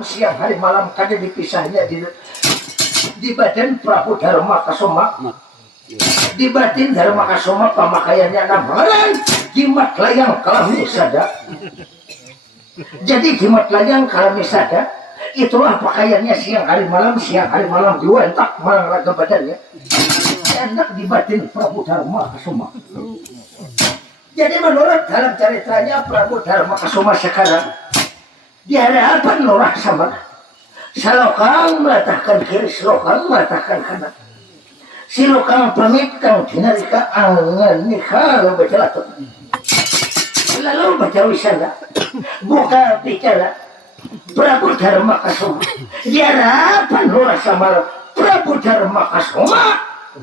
siang hari malam kada dipisahnya di badan Prabu Dharma Kasoma, di batin Dharma Kasoma pamakaiannya namaran jimat layang kalami sada. Jadi jimat layang kalami sada itulah pakaiannya siang hari malam diwentak malang raga badannya enak di batin Prabu Dharma Kasoma. Jadi menurut dalam ceritanya Prabu Dharma Kasoma sekarang di hadapan lurah sama salokang melatahkan kiri, salokang melatahkan kanan. Silokang pamit kang dinarika angan nikah lo baca latut. Lalu baca wisana buka bicara Prabu Dharma Kasoma di hadapan lurah sama Prabu Dharma Kasoma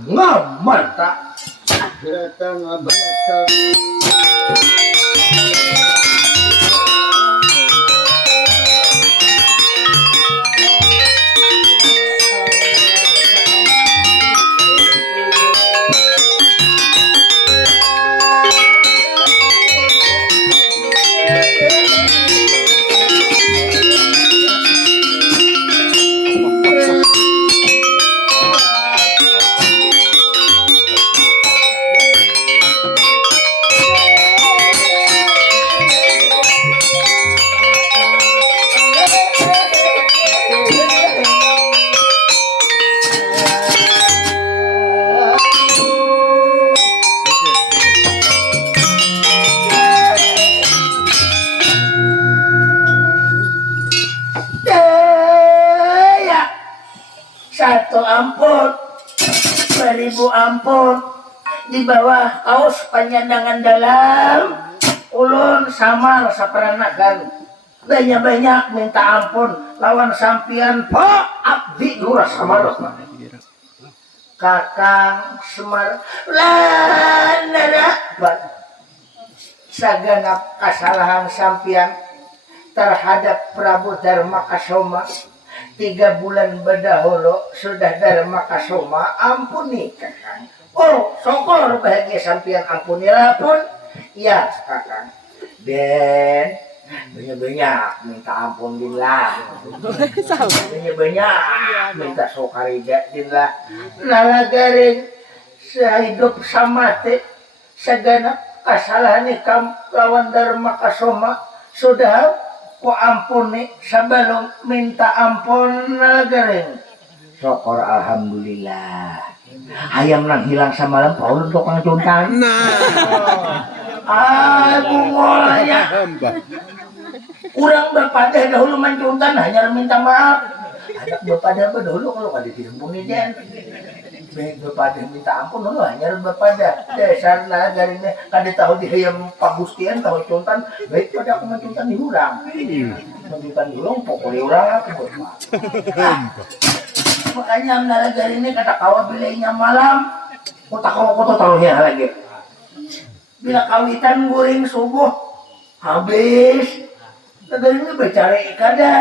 ngamata datang abasang satu ampun, 1000 ampun. Di bawah kaos panyandangan dalam ulun samar saperanakan banyak-banyak minta ampun lawan sampian Pak abdi lurah Samarot Kakang Semar lanara saganap kesalahan sampian terhadap Prabu Dharma Kasoma 3 bulan berdahulu sudah Dharma Kasoma ampuni kakang. Oh syukur bahagia sampian ampunilah pun ya kakang. Dan banyak-banyak minta ampun dinlah, banyak-banyak minta sokarija dinlah. Lalagaring sehidup samate segenap kesalahan ikam lawan Dharma Kasoma sudah ku ampuni sebelum minta ampun lalagaring. Syukur alhamdulillah. Hayam lang hilang semalam Paul untuk ngajuntan. Bungolanya kurang berpada dahulu mencuntan hanya minta maaf. Anak berpada dahulu kalau ada diampuni jen. Baik berpada minta ampun dulu hanya berpada dasar lah garingnya kada tahu dia yang pagustian tahu cuntan baik pada aku mencuntan diurang. Mencuntan diurang pokoknya urang aku bermaaf. Makanya nalagar ini kata kawa bilainya malam utak aku tuh tahu ya lagi bila kawitan guring subuh habis nalagar ini bercari kada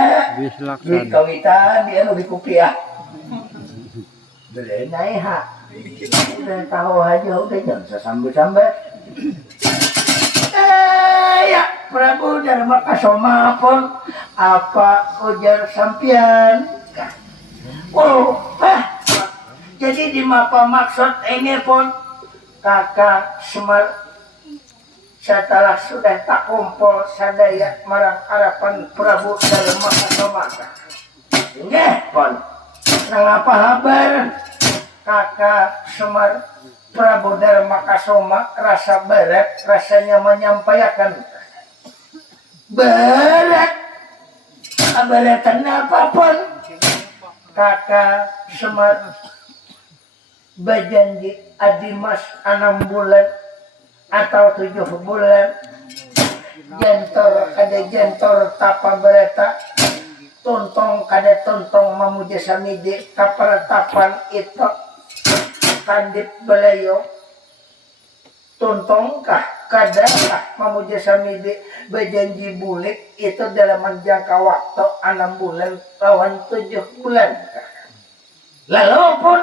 duit kawitan dia lebih kupiah berenai ha udah tahu aja udah jangan sambil-sambil ya Prabu Dharma Kasoma pun apa ujar sampian. Oh, jadi di mapa maksud ini pun kakak Semar setelah sudah tak kumpul sadaya marang harapan Prabu Dharma Kasoma. Nggih pun, ngapa kabar kakak Semar Prabu Dharma Kasoma rasa berat rasanya menyampaikan berat keberatan apapun. Kakak Semar berjanji adimas 6 bulan atau 7 bulan jentor kada jentor tapa bereta tuntong kada tuntong mamuja samidi kaparatapan itu kandip belayo tuntongkah kada mamuja samidi berjanji bulik itu dalam jangka waktu 6 bulan lawan 7 bulan. Lalu pun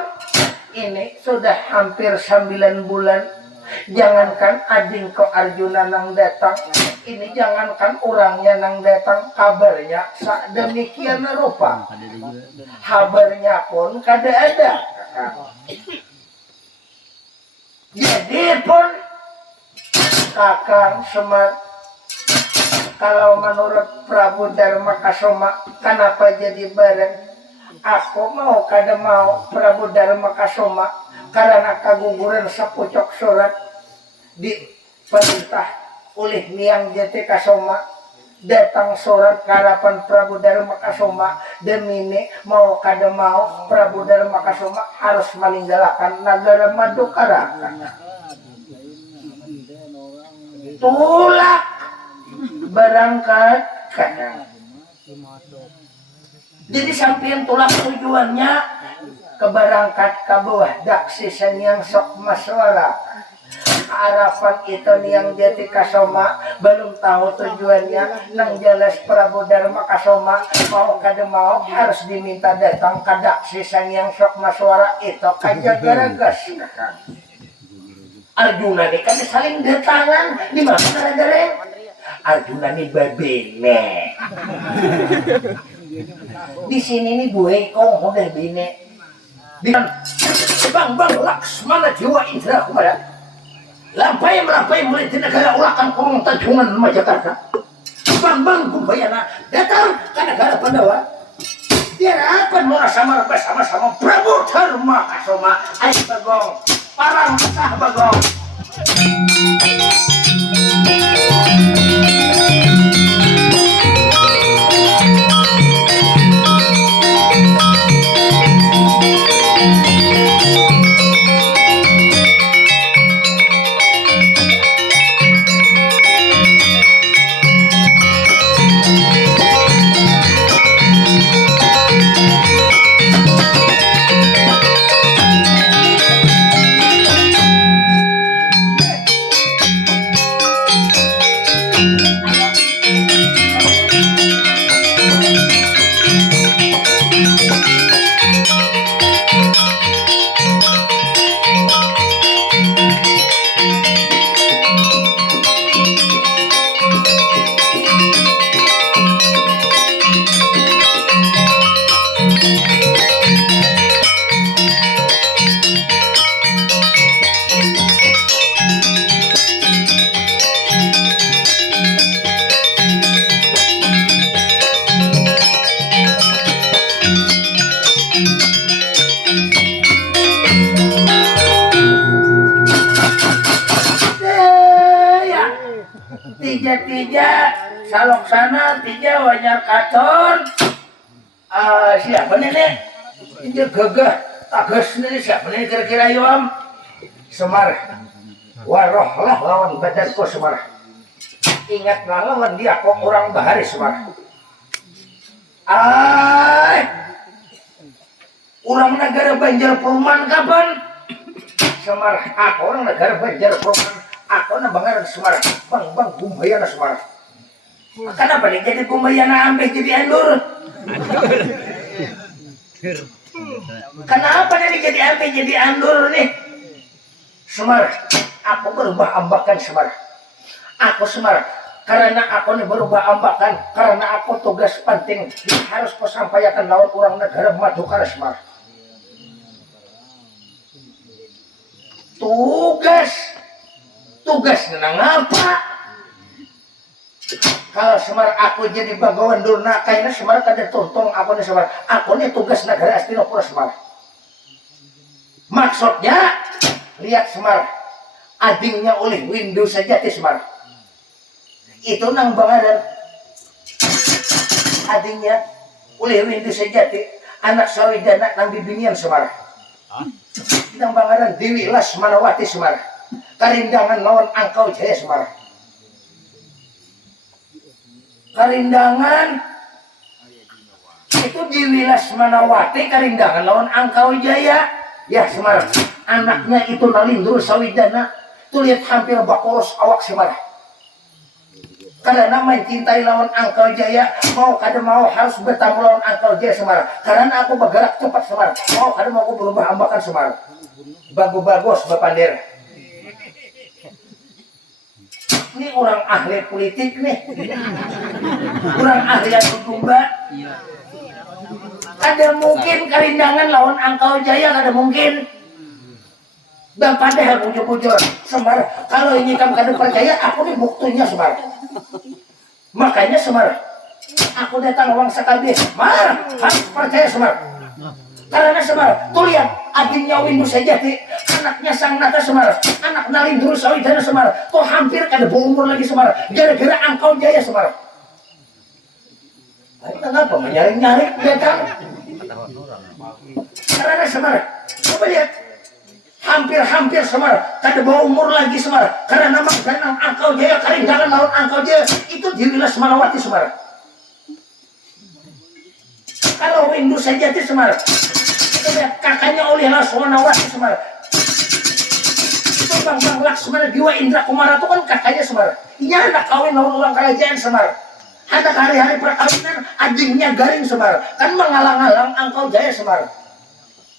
ini sudah hampir 9 bulan Jangankan ading ke Arjuna nang datang, ini jangankan orangnya nang datang, kabarnya sak demikian rupa. Kabarnya pun kada ada. Jadi pun Kakang Semar, kalau menurut Prabu Darma Kasoma, kenapa jadi bareng? Aku mau kada mau Prabu Darma Kasoma karena kaguguran sepucuk surat diperintah oleh Miang Jati Kasoma, datang surat ke hadapan Prabu Darma Kasoma demi ini mau kada mau Prabu Darma Kasoma harus meninggalkan negara Madukara. Tulak berangkat Kakang. Jadi sampeyan tulak tujuannya keberangkat ke bawah daksisan yang sok maswara. Harapan itu yang Jati Kasoma belum tahu tujuannya, nang jelas Prabu Darma Kasoma mau kada mau harus diminta datang ke daksisan yang sok maswara itu kaja garagas. Arjuna ini kan saling datangan di mana gara-gara Arjuna ini babene. Di sini nih gue kong udah bine. Bang Laksmana Jiwa Indra Kumara. Lampai mulai di negara ulakan kurung Tanjungan Majakarta. Bang Kumbayana datang ke negara Pandawa. Dia akan merasa bersama-sama Prabu Darma Kasoma. Ayo Bagong, parang sah Bagong. Tiga salok sana tiga wajar katon. Siapa nih? Ini gagah tagas nih siapa nih kira-kira Yom? Semar. Waroh lah lawan badanku Semar. Ingat lawan dia kok orang bahari Semar. Orang negara Banjar Perumahan kapan? Semar, aku orang negara Banjar Perumahan. Aku na bangaran Semar, bang Kumbayana Semar. Kenapa nih jadi Kumbayana ambil jadi andur? Kenapa nih jadi ambil jadi andur nih? Semar, aku berubah ambakan Semar. Aku Semar, karena aku nih berubah ambakan, karena aku tugas penting harus kusampaikan lawan orang negara Madukara Semar. Tugas nenang apa? Kalau Semar aku jadi bagawan durna kayaknya Semar kada tuntung aku nih Semar. Aku nih tugas negara Astinapura Semar. Maksudnya lihat Semar, adingnya oleh Windu Sejati Semar. Itu nang bangaran adingnya oleh Windu Sejati, anak Sawidana nang bibinian Semar. Nang bangaran Dewi Lasmanawati Semar. Karindangan lawan Angkau Jaya Semar. Karindangan itu Dewi Lasmanawati, karindangan lawan Angkau Jaya. Ya Semar, anaknya itu Nalindur Sawidana. Tuh lihat hampir bakurus awak Semar. Karena mencintai lawan Angkau Jaya, mau kada mau harus bertamu lawan Angkau Jaya Semar. Karena aku bergerak cepat Semar, mau kada mau aku berubah ambakan Semar. Bagus Bapandir. Ini orang ahli politik nih. Orang ahli domba. Ada mungkin karindangan lawan Angkau Jaya, ada mungkin. Dan padahal bujur-bujur Semar, kalau ini kamu kada percaya, aku nih buktinya Semar. Makanya Semar, aku datang uang sekali, Semar harus percaya Semar. Karena Semar, tuh lihat adiknya Windu Sejati, anaknya Sang Nata Semar, anak Nalindru Sawidana Semar, tuh hampir kada berumur lagi Semar, gara-gara Angkau Jaya Semar. Tapi kenapa menyaring-nyaring datang? Karena Semar, coba lihat, hampir Semar, kada bawa umur lagi Semar, karena nama ganang Angkau Jaya, karindangan lawan Angkau Jaya, itu dirilah Semanawati Semar. Kalau Windu Sejati Semar, itu lihat kakaknya olehlah Semanawati Semar. Itu Bang Laksmana Dewa Indra Kumara itu kan kakaknya Semar. Iya anak kawin lawan orang kerajaan Semar. Ada hari-hari perkawinan adiknya Garing Semar, kan mengalang-alang Angkau Jaya Semar.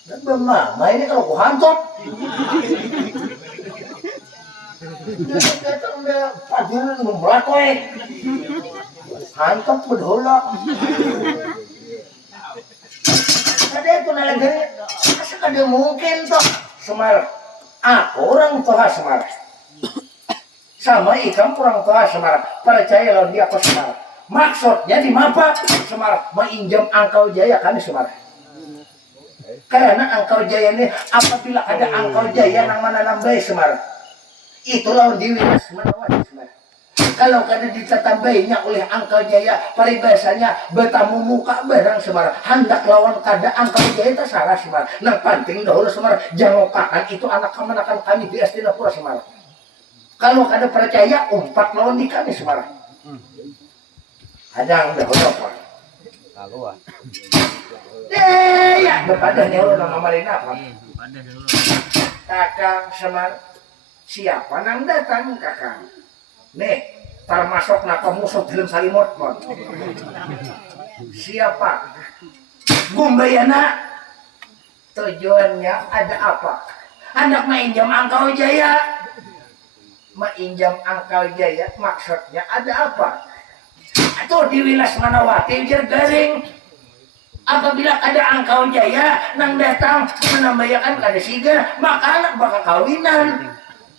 Dan mama ini kalau ku hantot. Dia datang dia padiran membelakoy. Hantot bedolak. Ada itu nalagari. Masa kada mungkin toh Semar. Aku orang toha Semar. Sama ikam kurang toha Semar. Percaya lawan dia aku Semar. Maksudnya di mapa Semar menginjam Angkau Jaya kan Semar. Karena Angkau Jaya ini apabila ada Angkau Jaya nang mana nambai Semar, itu lawan Dewi Semanawati Semar. Kalau kada ditatambainya oleh Angkau Jaya, paribasanya betamu muka barang Semar, hendak lawan kada Angkau Jaya itu salah Semar. Nang penting dahulu Semar, jangokakan itu anak kemanakan kami di Astinapura Semar. Kalau kada percaya, umpat lawan di kami Semar. Ada yang dahulu apa? Lalu ah. Ya, berpadanya lo nama Marina apa? Kakang Semar, siapa nang datang kakang? Nih, termasuk napa musuh dalam salimut mon. Siapa? Gumbayana. Tujuannya ada apa? Hendak mainjam Angkau Jaya. Mainjam Angkau Jaya maksudnya ada apa? Atau di wilayah Semanawati Garing. Apabila ada Angkau Jaya nang datang menambayakan kada siga, maka anak bakal kawinan.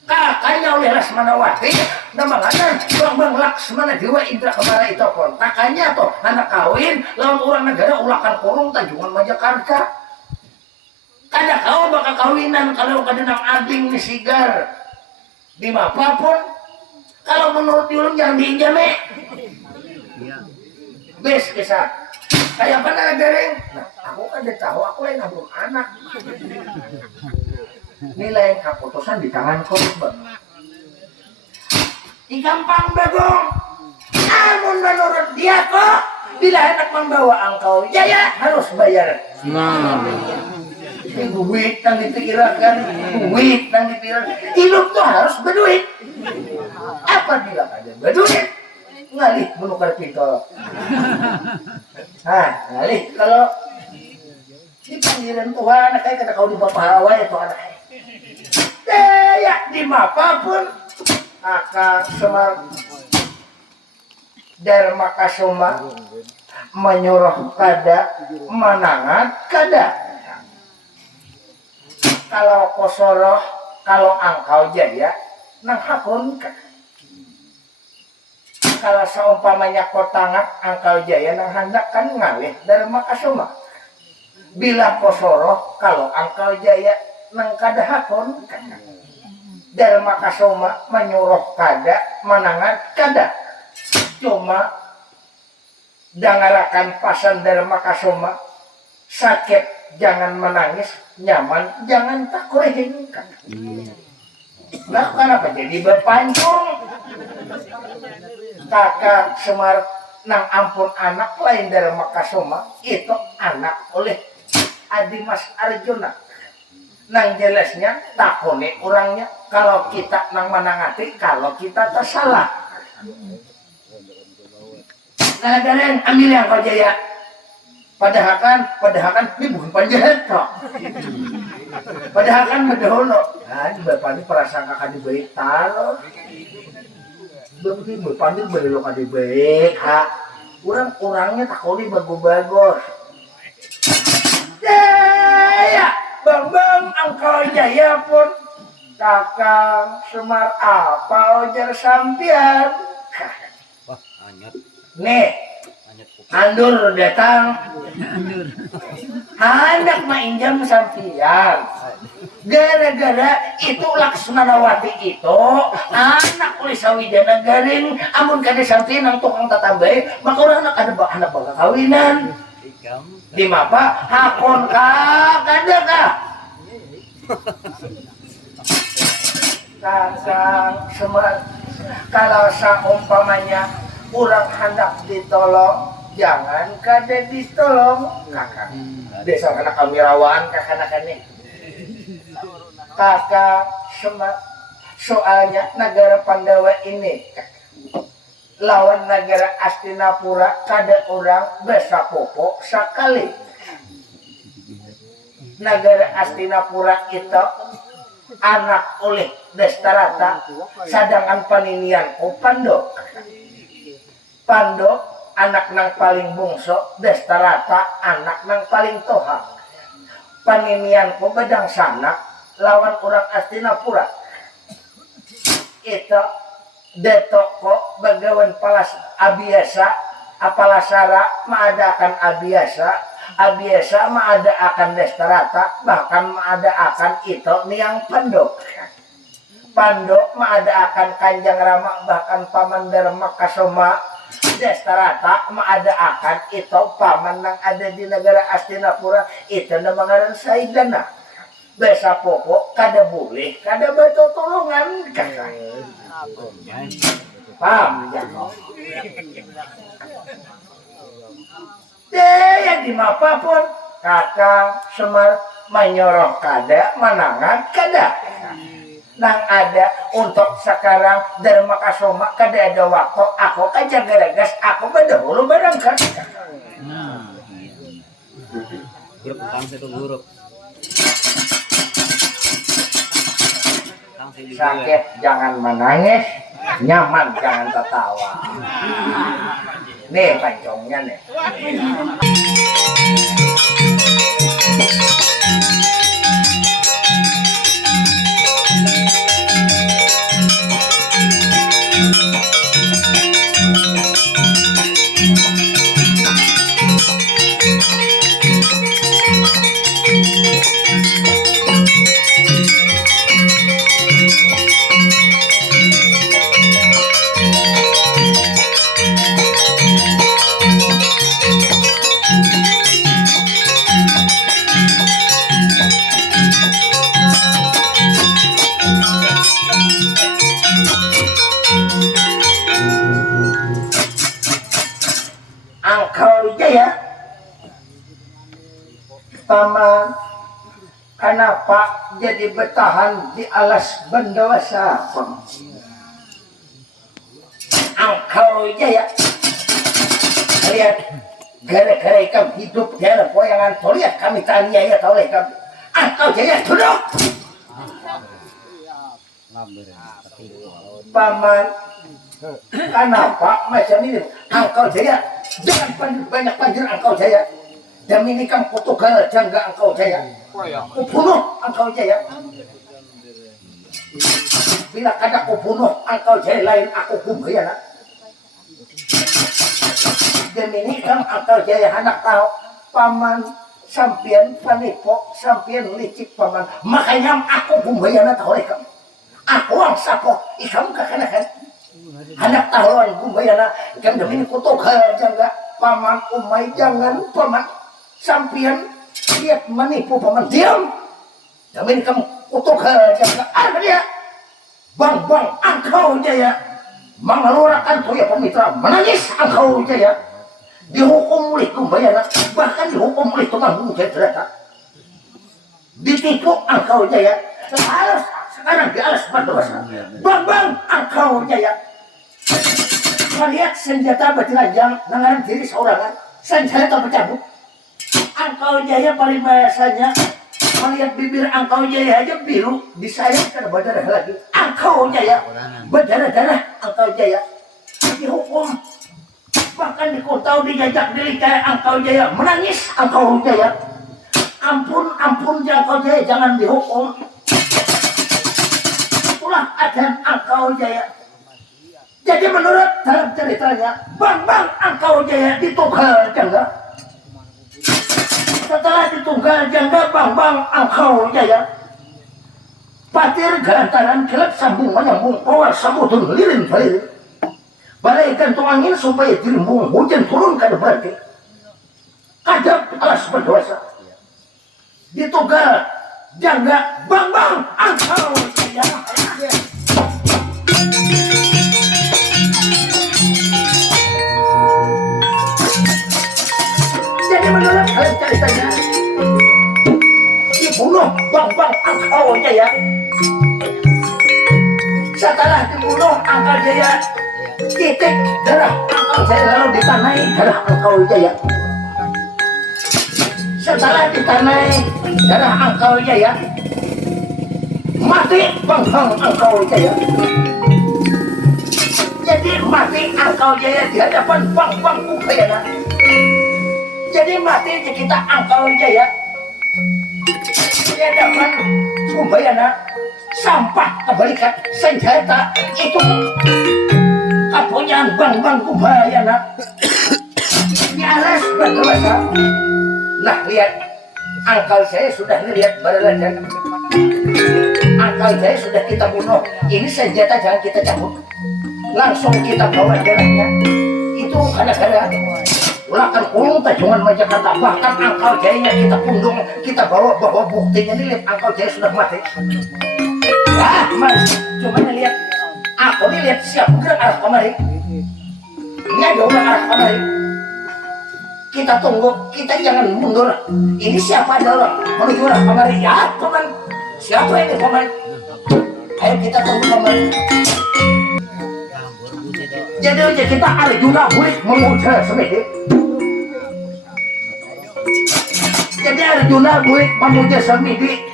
Kakaknya oleh Lasmanawati namanya Bang Laksmana Dewa Indra Kumara itu pun kakaknya tuh anak kawin lawan orang negara ulakan kurung Tanjungan Majakarta. Kada kau bakal kawinan kalau kada nang ading ni sigar di apapun. Kalau menurut ulun jangan diinjame. Bes kisah kayak apa na Garing? Nah, aku kan udah tahu aku lain nabung anak. Nilai keputusan di tangan korban. Gampang bagong. Namun menurut dia kok bila hendak membawa Angkau Jaya harus bayar. Nah, Ini duit yang dipikirkan, duit yang dipikirkan. Hidup tuh harus berduit. Apabila ada berduit, ngalih menukar pintol. Nah, ngalih kalau di panggilan Tuhan, kayak kata kau di Bapak Hawa itu anak. Ya di apapun akan Semar Dharma Kasuma menyuruh kada menangan kada. Kalau Kosoro, kalau Angkau Jaya nang hakun kada. Kalau seumpamanya kotangat Angkau Jaya nang hendak kan ngalih Dharma Kasuma. Bila Kosoro, kalau Angkau Jaya nang kada hakun kada. Dharma Kasuma menyuruh kada menangan kada. Cuma dangarakan pasan Dharma Kasuma sakit jangan menangis, nyaman jangan takurihin kada. Nah kenapa jadi berpancung? Kakak Semar nang ampun anak lain Dharma Kasuma itu anak oleh Adimas Arjuna. Nang jelasnya takone orangnya kalau kita nang menangati kalau kita tersalah. Nah Garing ambil yang kau Jaya. Padahal kan ini bukan penjahat kok. Padahal kan berdahulu. Nah, bapak ini prasangka kan diberi talor. Begitu berpandir belok ada baik ha. Orang-orangnya takoli bagus-bagus. Ya, bang angkau jaya pun Kakang Semar apa ojar sampian. Wah, anyot. Nih, Anyot kuping. andur datang. Anak mainjam sampian. Gara-gara itu Laksmanawati itu anak oleh Sawijana Garing amun kada sampeyan nang tukang tatambae maka orang anak ada anak bakal kawinan Ikam. di mapa hakon ka kada ka Kakang Semar kalau saumpamanya orang hendak ditolong jangan kada ditolong kakak desa kana kamirawan kakak ini Kakak Semar soalnya negara Pandawa ini lawan negara Astinapura kada orang besapopo sekali. Negara Astinapura itu anak oleh Destarata sedangkan paninian Pando. Pando anak nang paling bungso, Destarata anak nang paling toha. Paninian ko bedang sanak lawan orang Astinapura itu detoko bagawan palas abiasa apalasara maadakan abiasa maadakan Destarata bahkan maadakan itu niang Pando maadakan Kanjang Rama bahkan Paman Dharma Kasoma Destarata maadakan itu paman yang ada di negara Astinapura itu namanya Saidana Besa pokok kada boleh kada baca tolongan kakak paham ya yang di mapa pun Kakang Semar menyoroh kada manangan kada nang ada untuk sekarang Dharma Kasoma kada ada waktu aku kajar garagas aku berdahulu barangkan Grup utang satu grup. sakit jangan menangis nyaman jangan tertawa nih pancongnya nih Angkau Jaya paman kenapa jadi bertahan di alas Bendawasa Angkau Jaya lihat gara-gara ikam hidup dalam poyangan to lihat kami tanya ya tahu ikam Angkau Jaya duduk paman kenapa macam ini Angkau Jaya jangan banyak panjir Angkau Jaya dan ini kan Portugal jangga Angkau Jaya kubunuh Angkau Jaya bila kada kubunuh Angkau Jaya lain aku kumbayana dan ini kan Angkau Jaya hendak tahu paman sampian panipo sampian licik paman makanya aku kumbayana tahu ikam aku ang sapo ikam kakanakan hendak tahuan kumbayana ikam demi Portugal jangga paman umay jangan paman sampian lihat menipu paman diam demi kamu Portugal jangga ada dia bang Angkau Jaya mengeluarkan toya pemitra menangis Angkau Jaya dihukum oleh kumbayana bahkan dihukum oleh tukang bujai ternyata ditipu Angkau Jaya alas sekarang di alas Bendawasa bang Angkau Jaya melihat senjata bertelanjang nangaran diri seorangan senjata bercabut Angkau Jaya paling biasanya melihat bibir Angkau Jaya aja biru disayang karena berdarah lagi engkau Jaya berdarah-darah engkau Jaya dihukum bahkan dikutau dijajak dilicai engkau Jaya menangis engkau Jaya ampun engkau Jaya jangan dihukum itulah adan engkau Jaya jadi menurut dalam ceritanya bang engkau Jaya ditunggal jangga setelah ditunggal jangga bang engkau Jaya patir gantaran kelak sambung menyambung power samudun lirin balirin balai gantung angin supaya dirimbung hujan turun kada berarti kadap alas berdosa ditunggal jangga bang engkau Jaya jadi menurut kalian ceritanya dibunuh bang engkau Jaya setelah dibunuh engkau Jaya titik darah engkau Jaya lalu ditanai darah engkau Jaya setelah ditanai darah engkau Jaya mati bang engkau Jaya jadi mati engkau Jaya di hadapan bang Kubayana jadi mati di kita engkau Jaya di hadapan Kubayana sampah kebalikan senjata itu kepunyaan bang Kubayana nyaris berdosa. Nah lihat angkal saya sudah ngelihat Baraladana angkal saya sudah kita bunuh ini senjata jangan kita cabut langsung kita bawa darahnya itu gara-gara ulakan kulung tajongan Majakarta bahkan angkal jayanya kita pundung kita bawa buktinya nih lihat angkal jaya sudah mati mas cuma lihat aku nih lihat siapa gerak arah kemari ini ada orang arah kemari kita tunggu kita jangan mundur ini siapa ada orang menuju arah kemari ya teman siapa ini teman ayo kita tunggu teman jadi aja kita Arjuna bulik memuja semedi jadi Arjuna bulik memuja semedi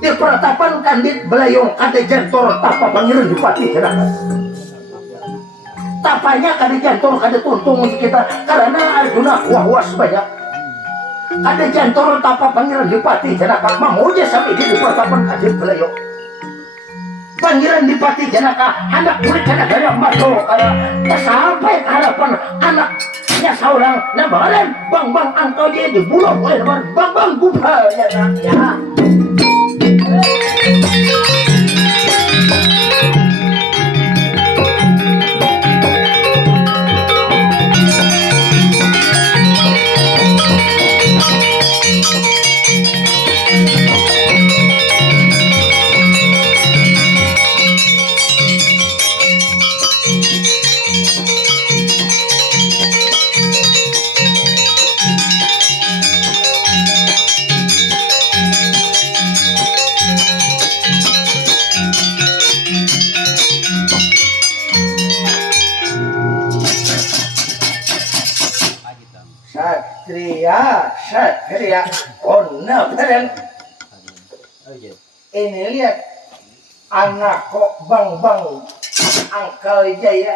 di peratapan Kandit Belayong kade jantor tapa pangeran Dipati Jenaka tapanya kade jantor kade tuntung untuk kita karena Arjuna wah sebanyak kade jantor tapa pangeran Dipati Jenaka memuja semedi di peratapan Kandit Belayong Pangeran Dipati Janaka anak murid kadang-kadang masuk karena sampai ke hadapan anaknya seorang nambaran bang engkau dia dibunuh oleh bang Kubayana ya. Satria Ona bareng ini lihat anak kok bang angkal Jaya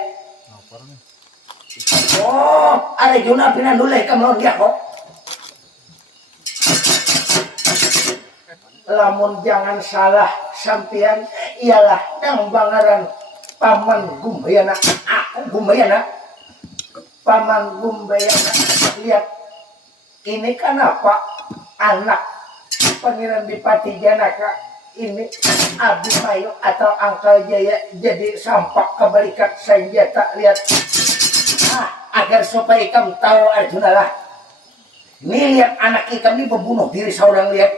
ada Juna pinan dulu kamu dia kok lamun jangan salah sampian ialah nang bangaran paman Gumbayana aku Gumbayana paman Gumbayana lihat ini kenapa anak Pangeran Dipati Janaka ini Abimayu atau Angkal Jaya jadi sampak kebalikan senjata lihat agar supaya kamu tahu Arjuna lah ini lihat anak ikan ini membunuh diri seorang lihat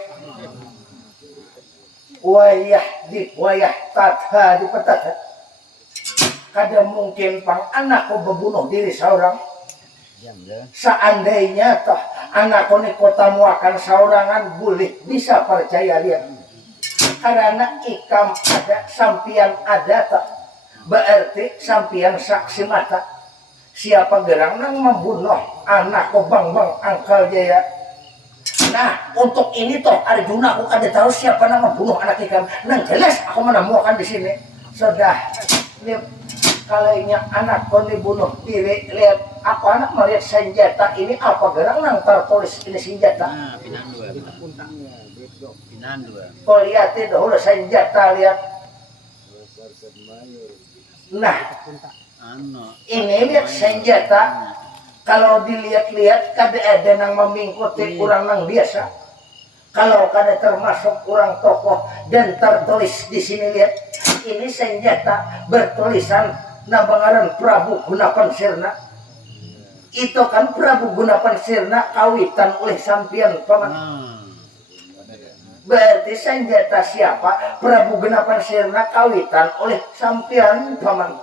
wayah tata di petata kada mungkin pang anakku membunuh diri seorang seandainya toh anakku ni kotamu akan seorangan boleh bisa percaya lihat karena ikam ada sampian ada toh berarti sampian saksi mata siapa gerang nang membunuh anakku bang Angkal Jaya. Nah untuk ini toh Arjuna aku kada tahu siapa nang membunuh anak ikam nang jelas aku menemukan di sini sudah ini kalinya anak kau dibunuh diri lihat aku anak melihat senjata ini apa gerang nang tertulis ini senjata Nah, pinandu ya. Pinandu ya. kau lihatin dahulu senjata lihat nah Ano. ini lihat senjata kalau dilihat-lihat kada ada nang memingkuti orang nang biasa kalau kada termasuk orang tokoh dan tertulis di sini lihat ini senjata bertulisan nabangaran Prabu Gunapan Sirna itu kan Prabu Gunapan Sirna kawitan oleh sampian paman berarti senjata siapa Prabu Gunapan Sirna kawitan oleh sampian paman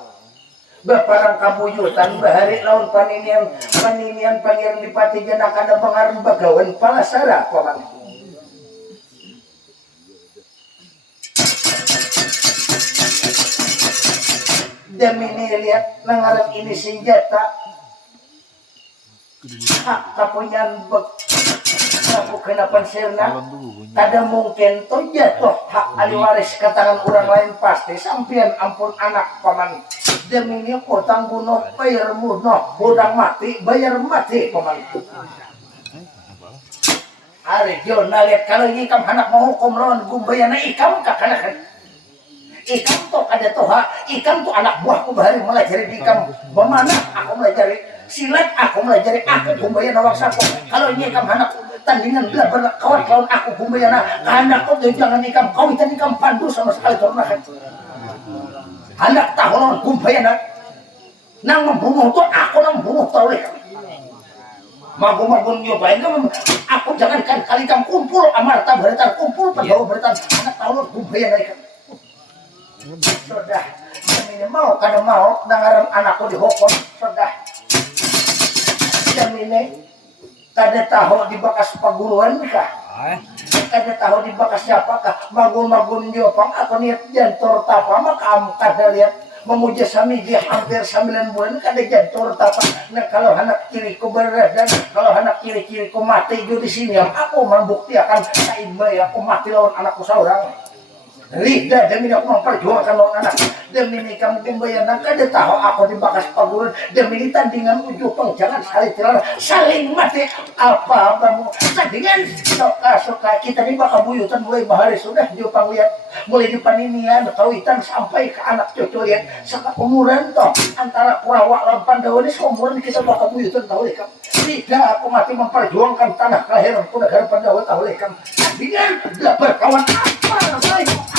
Baparang kabuyutan bahari laun paninian pangeran Dipati Janaka ada pengaruh bagawan palasara paman demi ini lihat nangarap ini senjata hak kapunyaan Prabu Gunapan Sirna kada mungkin to jatuh hak ahli waris ke tangan orang lain pasti sampian ampun anak paman demi ini utang bunuh bayar bunuh udang mati bayar mati paman hari jona lihat kalau ikam anak mau hukum lawan gumbayana ikam kakanakan ikam tuh kada toha ikam tuh anak buahku bahari melajari di ikam bagaimana aku melajari silat aku melajari aku gumbayana waksaku kalau ini ikam anak tandingan bila berkawan-kawan aku gumbayana anak kau jangan ikam kawitan ikam pandu sama sekali turunakan anak tahu lawan gumbayana nang membunuh tuh aku nang membunuh tau leh magu-magu nyobain aku jangankan kali ikam kumpul amarta beritan kumpul pegawai beritan anak tahu lawan gumbayana ikam sudah ini mau karena mau dengaran anakku dihukum sudah jam ini kada tahu di bekas paguruan kah kada tahu di bekas siapa kah magun-magun jopang aku niat jantor tapa maka kada lihat memuja samiji hampir 9 bulan kada jantor tapa nah kalau anak kiriku berada kalau anak kiri-kiriku mati di sini aku membukti akan saimai aku mati lawan anakku seorang Rida demi aku memperjuangkan lawan anak demi ini kamu kumbayanan kada tahu aku di bekas paguruan demi ini tandingan ujupang jangan saling mati apa kamu tandingan suka kita di bakal buyutan mulai bahari sudah jupang lihat mulai di paninian kawitan sampai ke anak cucu lihat sangat umuran toh antara Kurawa lawan Pandawa ini seumuran kita bakal buyutan tahu lihat tidak aku mati memperjuangkan tanah kelahiranku negara Pandawa tahu lihat tandingan tidak berkawan apa baik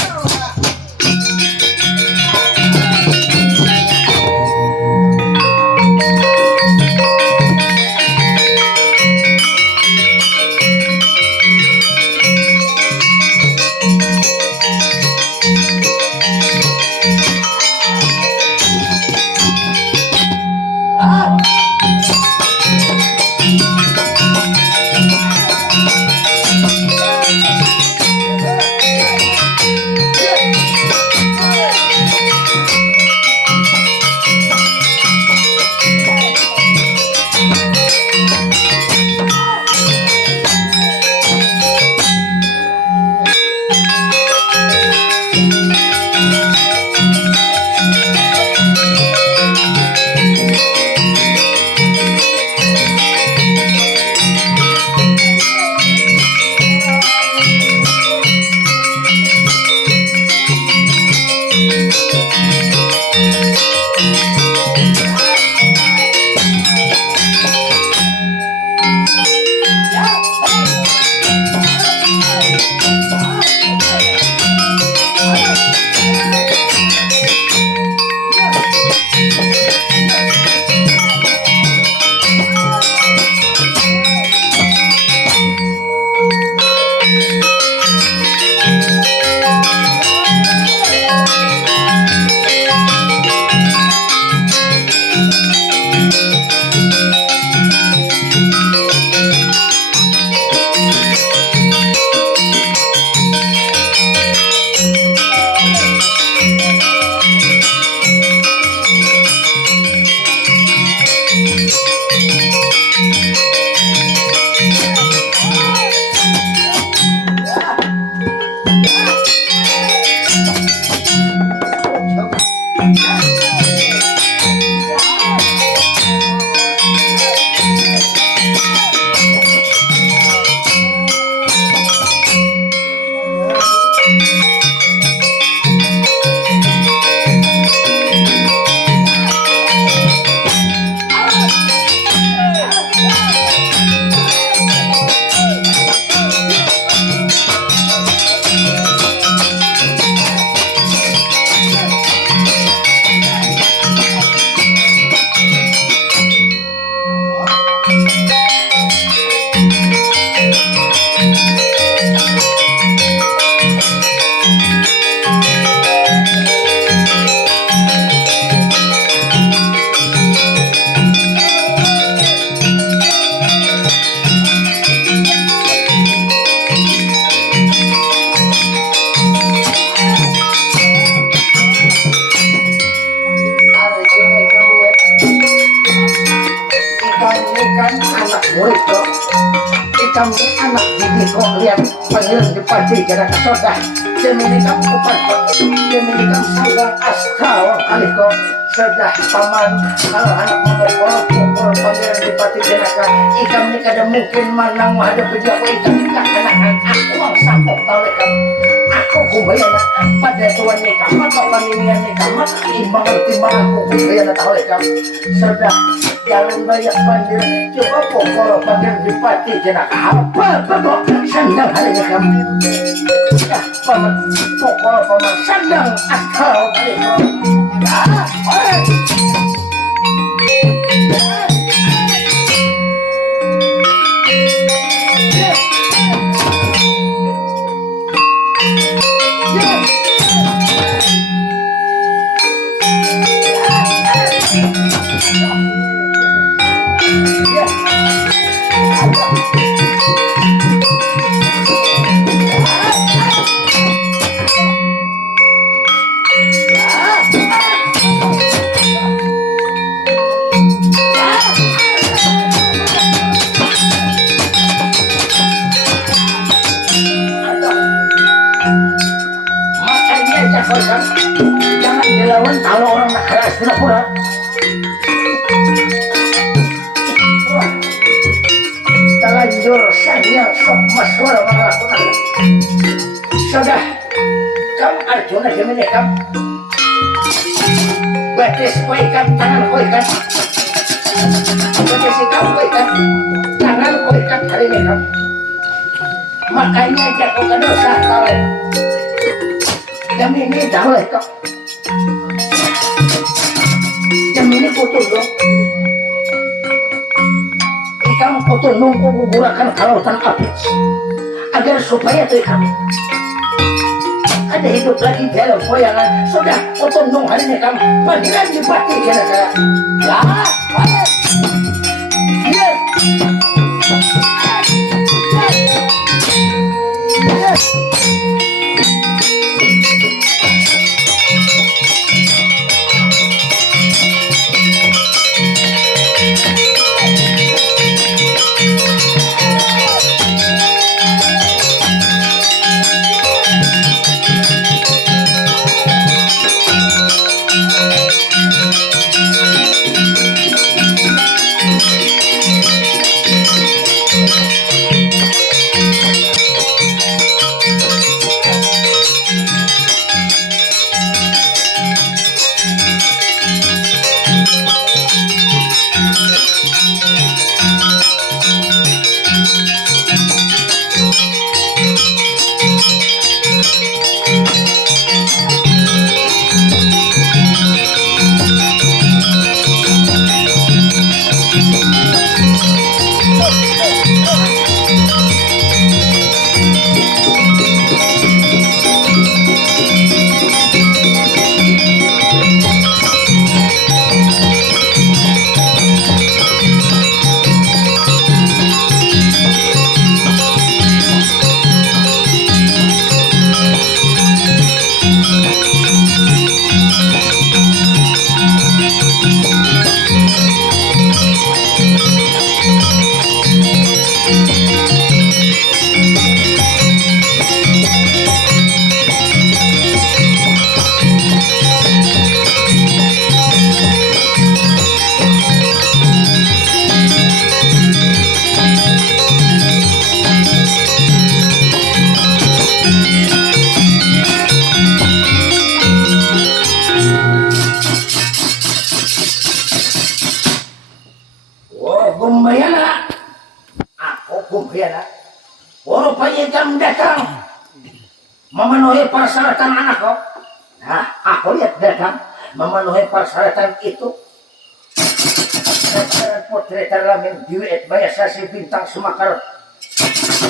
Jadi kok lihat panggil di pati kena kesodah. Demi kamu kupat, demi kamu sedang askal kali kok sudah paman kalau anak pukul panggil di pati kena ikam ni kada mungkin manang menghadapi dia aku ikam nikah kenakan aku ang sapok kali kamu. Aku kumbayan pada tuan nikah atau panimian nikah maka imbangan timbang aku kumbayan atau lekam sudah jalan banyak panggil coba pukul panggil di pati kena apa kok sandang hari kamu ya paman pukul paman sandang asal kali kau ya jangan dilawan kalau orang nak keras pura-pura. Wah, terlanjur saya sok maswara melakukan. Sudah, kamu Arjuna Gemini kamu. Batis koikan, tangan koikan. Batis kamu koikan, tangan koikan hari ini kamu. Makanya jatuh ke dosa kalian. Yang ini dah oleh kau. Yang ini kotor dong. Ikan kotor nunggu gugurakan lautan api agar supaya tuh ikan ada hidup lagi dalam goyangan. Sudah kotor nung hari ini kamu panggilan dipati kira-kira. Ya, Gumbayana, aku Gumbayana. Rupanya kamu datang memenuhi persyaratan anakku. Nah, aku lihat datang memenuhi persyaratan itu. Putri terlamin diwet bayasasi bintang Sumakar.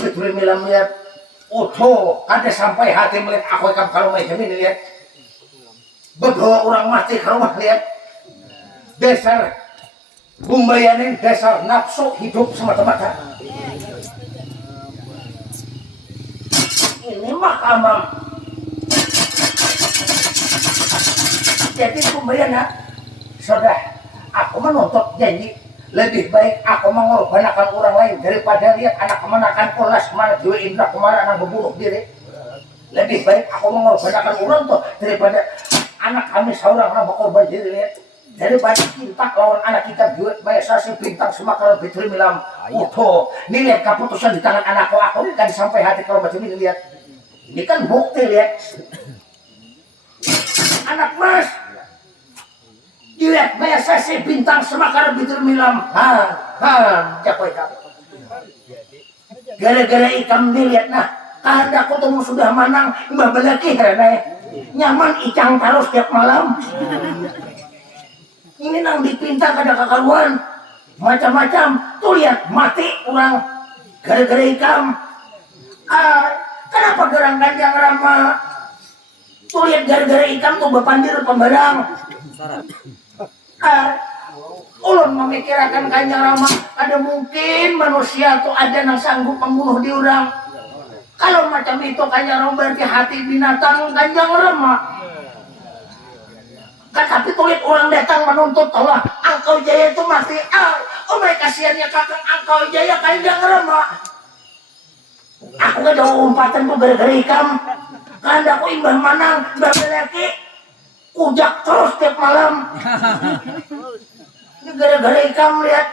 Betul milam lihat. Utuh, ada sampai hati melihat aku ikam kalau macam ini lihat. Beberapa orang mati ke rumah lihat. Dasar Gumbayanin dasar nafsu hidup semata-mata. Ini mahkamah. Jadi Gumbayana, sudah aku menuntut janji Lebih baik aku mengorbankan orang lain daripada lihat anak kemenakan kelas mana Dewa Indra kemarin anak membunuh diri. Lebih baik aku mengorbankan orang tuh daripada anak kami seorang anak berkorban diri lihat. Daripada kita lawan anak kita duit Maesa si bintang Semakara Bitri Milam. Utuh, ini lihat keputusan di tangan anakku. Aku ini kan sampai hati kalau macam ini lihat. Ini kan bukti lihat. Anak mas, lihat Maesa si bintang Semakara Bitri Milam. Jakoy kamu. Gara-gara ikam dilihat nah, karena aku tuh sudah manang mbak belaki karena nyaman icang terus tiap malam. Ini nang dipinta kada kakaruan macam-macam tuh lihat mati orang gara-gara ikam. Kenapa gerang Kanjeng Rama tuh lihat gara-gara ikam tuh bepandir pembarang. Ulun memikirkan Kanjeng Rama ada mungkin manusia tuh ada yang sanggup membunuh di orang. Kalau macam itu Kanjeng Rama berarti hati binatang Kanjeng Rama. Kan tapi tulis orang datang menuntut Allah Angkau Jaya itu mati. Mereka kasihannya kakang Angkau Jaya Kanjeng Rama. Aku gak ada umpatan tuh gara-gara ikam. Karena aku imbah manang bapak laki ujak terus tiap malam. Ini gara-gara ikam lihat.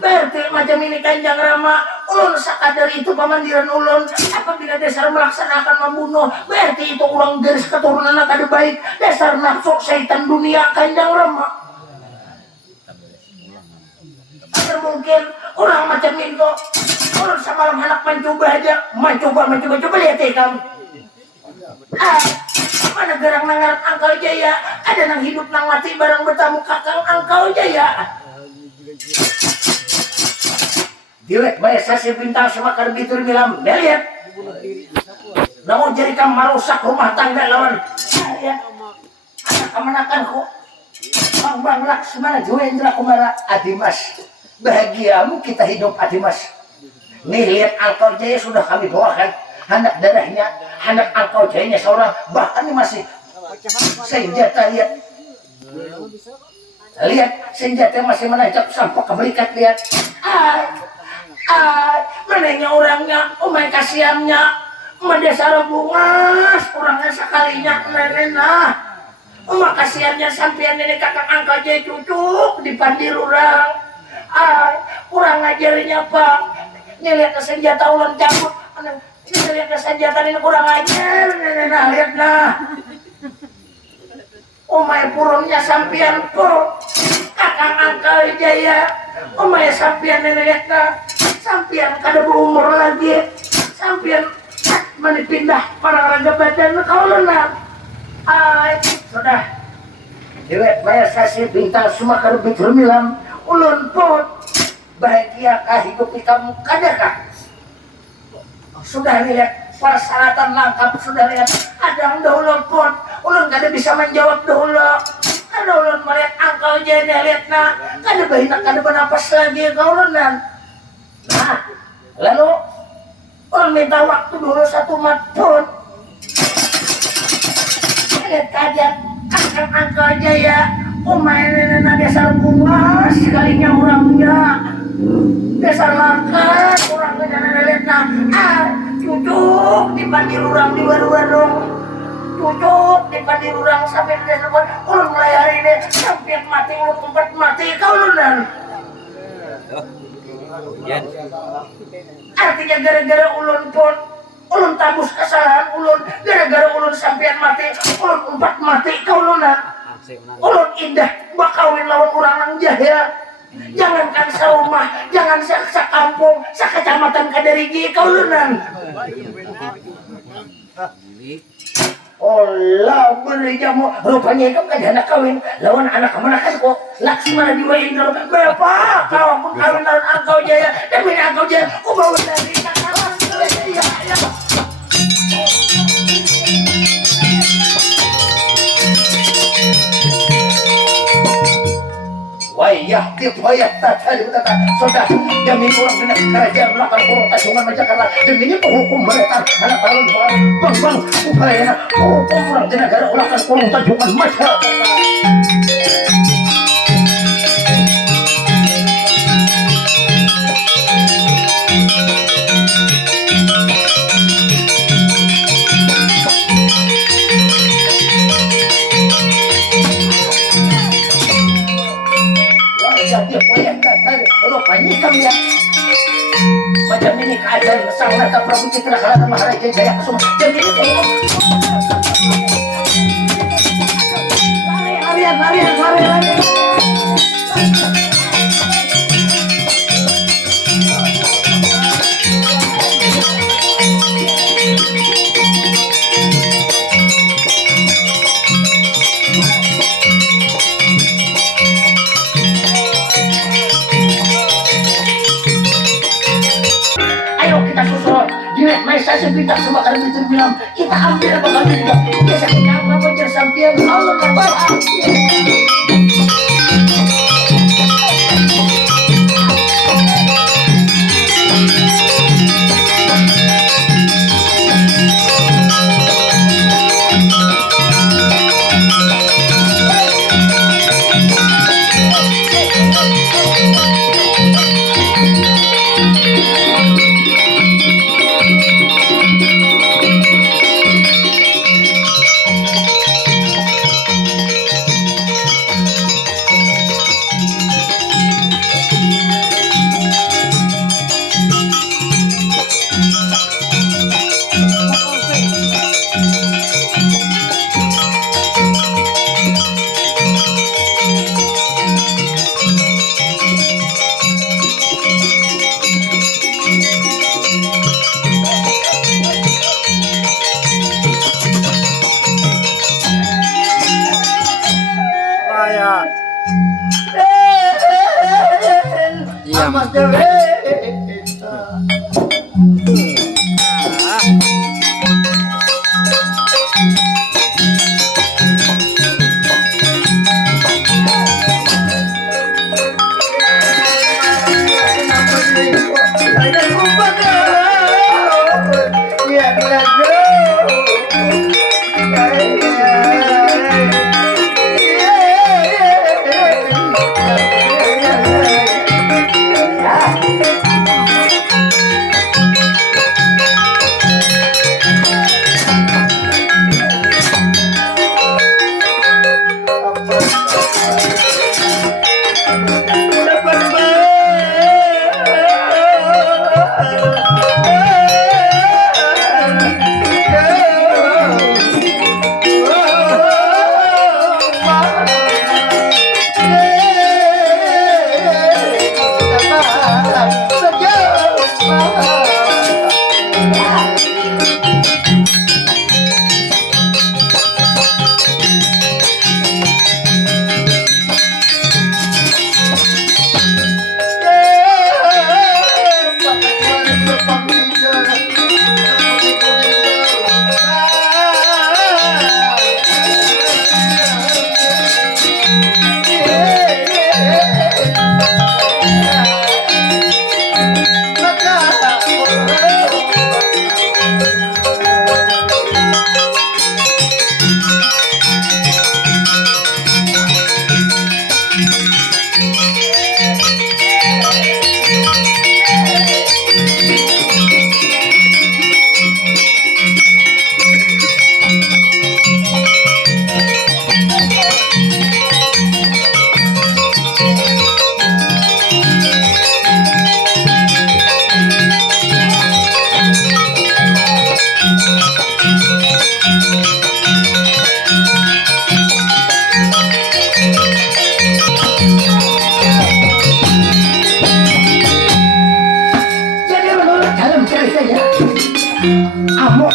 Berarti macam ini Kanjeng Rama ulun sakadar itu pemandiran ulun apabila dasar melaksanakan membunuh berarti itu ulang garis keturunan kada baik dasar nafsu syaitan dunia Kanjeng Rama. Agar mungkin orang macam itu ulun semalam anak mencoba aja mencoba lihat ikam. Mana gerang nangar Angkau Jaya ada nang hidup nang mati barang bertamu kakang Angkau Jaya. Diwet Maesa si bintang Semakara Bitri Milam lihat namun jadi kamu merusak rumah tangga lawan saya anak kemenakanku Bang Laksmana Dewa Indra Kumara Adimas bahagiamu kita hidup Adimas. Nih lihat Angkau Jaya sudah kami bawakan anak darahnya anak Angkau Jayanya seorang bahkan ini masih senjata lihat senjata masih menancap sampai keberikat lihat. Menanya orangnya umay kasihannya madasara bungas orangnya sekalinya nenena kasihannya sampian nenek kakak Angkau Jaya cucuk dipandir orang. Kurang ngajarnya pak ini lihat senjata ulang cabut ini lihat senjata ini kurang ajar nenena lihat nah umay purunnya sampian po kakang Angkau Jaya umay sampian nenek lihat nah sampian kada berumur lagi sampian menipindah para raga badan kau lenang. Sudah Dewet Maesa si bintang Semakara Bitri Milam ulun pun bahagiakah hidup kamu kadakah sudah lihat persyaratan lengkap sudah lihat ada dahulu pun ulun kada bisa menjawab dahulu kada ulun melihat Angkau Jaya lihat nah kada bahina kada bernapas lagi kau lenang. Nah, lalu orang minta waktu dulu 1 mat pun. Lihat kajian kakang Angkau Jaya, main dasar bunga sekalinya orangnya, dasar langka orangnya lihat nah, cucuk dipandir orang di warung-warung, cucuk dipandir orang sampai dasar pun, ulun mulai hari ini sampai mati ulun tempat mati kau lunan. Artinya gara-gara ulun pun ulun tabus kesalahan ulun gara-gara ulun sampean mati ulun umpat mati kaulunan ulun indah bakawin lawan orang nang jahil jangankan saumah jangan sakampung sakecamatan kadarigi kaulunan. Allah beri jamu rupanya itu kan anak kawin lawan anak kemenakan kok Laksmana Dewa Indra bapak kau pun kawin lawan Angkau Jaya demi Angkau Jaya ku bawa dari kakak Angkau Jaya ya. Wayah dipayah tadi berkata sudah demi orang dengan kerajaan melakukan kurung tajungan Majakarta demi ini penghukum mereka anak tahun bang upaya hukum orang dengan negara melakukan kurung tajungan Majakarta. ini keadaan sang nata Prabu Citra Kalana Maharaja Jaya Kusuma dan ini lari. Ayo kita susul Jinet Maisa sebintang semakar bitur bilang kita ambil apa kami juga biasa kita apa pacar sampian Allah kabar Amat dewe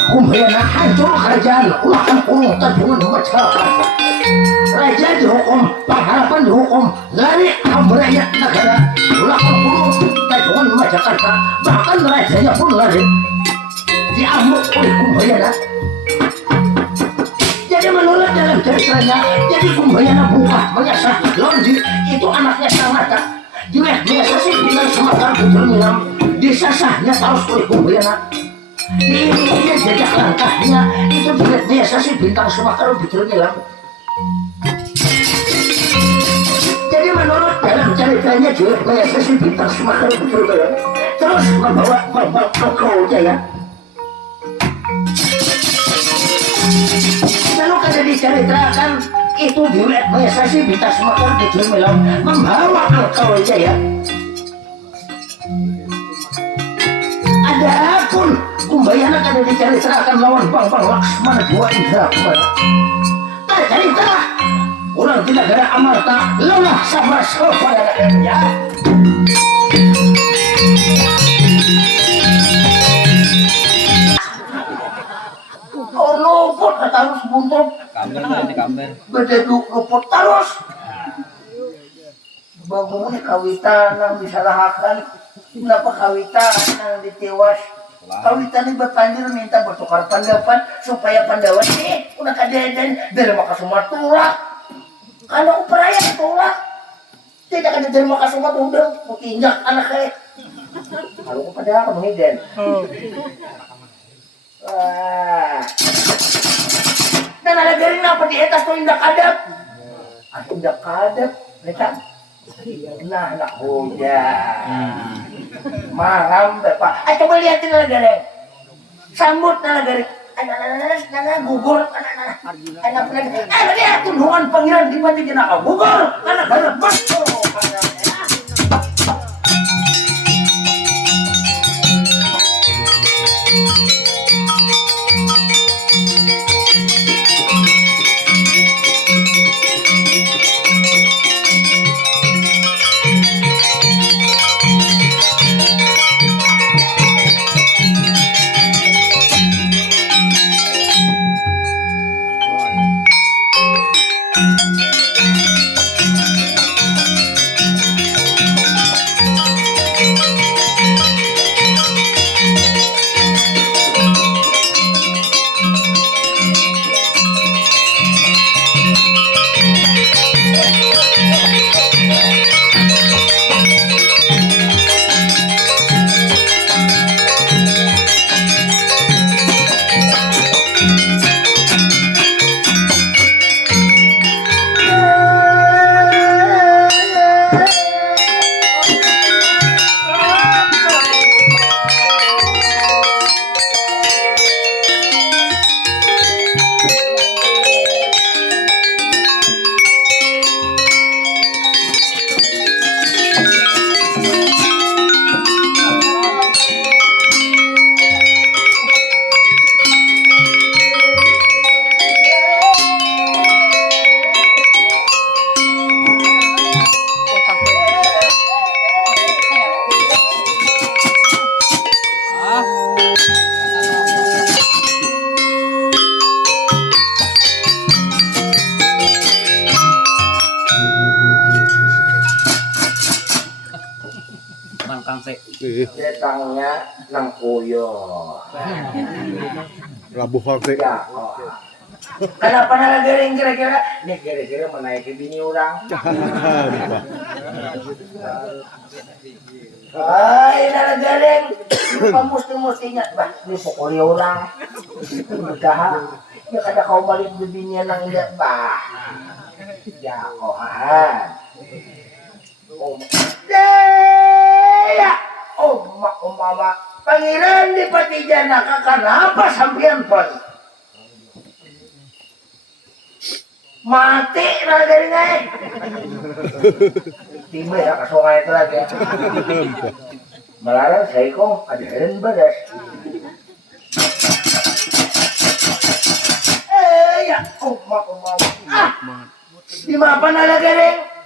Kumbhayana hancur kerajaan ulah kurung terbunuh masyarakat raja dihukum pengharapan dihukum lari hambraya negara ulah kurung terbunuh Jakarta bahkan rajanya pun lari diamuk oleh Kumbhayana. Jadi menurut dalam ceritanya jadi Kumbhayana buka menyasar Londi itu anaknya Sangatha dia biasa sih dengan Semakar Putra Nilam disasahnya terus oleh Kumbhayana. Ini jejak langkahnya itu juga biasa sih bintang Semakar Putra Nilam. Jadi menurut dalam ceritanya juga biasa sih bintang Semakar Putra Nilam terus membawa Kau Jaya. Lalu kada diceritakan itu duet biasa sih bintang Semakar Putra Nilam membawa Kau Jaya. adapun kumbayana kada dicari serahkan lawan bang Laksmana dua Indra kumana cerita orang tidak gara amarta lelah sabar pada rakyatnya. Oh luput terus buntut Kamber. bededuk luput terus bangunnya kawitan yang disalahkan kenapa kawitan yang ditewas kawitan ini berpandir minta bertukar pendapat supaya Pandawa ini udah kejadian dari Makasuma tulak kalau perayaan tulak tidak ada dari Makasuma udah injak anaknya kalau kepada apa menghidden dan ada dari apa di atas tuh indak kadap indak kadap mereka nah anak hujan malam bapak coba lihatin negara sambut negara anak gugur anak lihat tundukan pangeran di mati jenaka gugur anak banyak betul datangnya nang kuyo Rabu Fakti. ya kenapa nalagaring kira-kira ini kira-kira menaiki bini orang nalagaring musti-mustinya bah ini pokoknya orang berkah ya kada kau balik bininya nang indah bah ya kohan ya mama pangeran di Patijanaka kenapa sampean pon mati lah dari naik timbe ya kasongai itu lagi melarang saya kong ada heren badas ya di mana nala gereng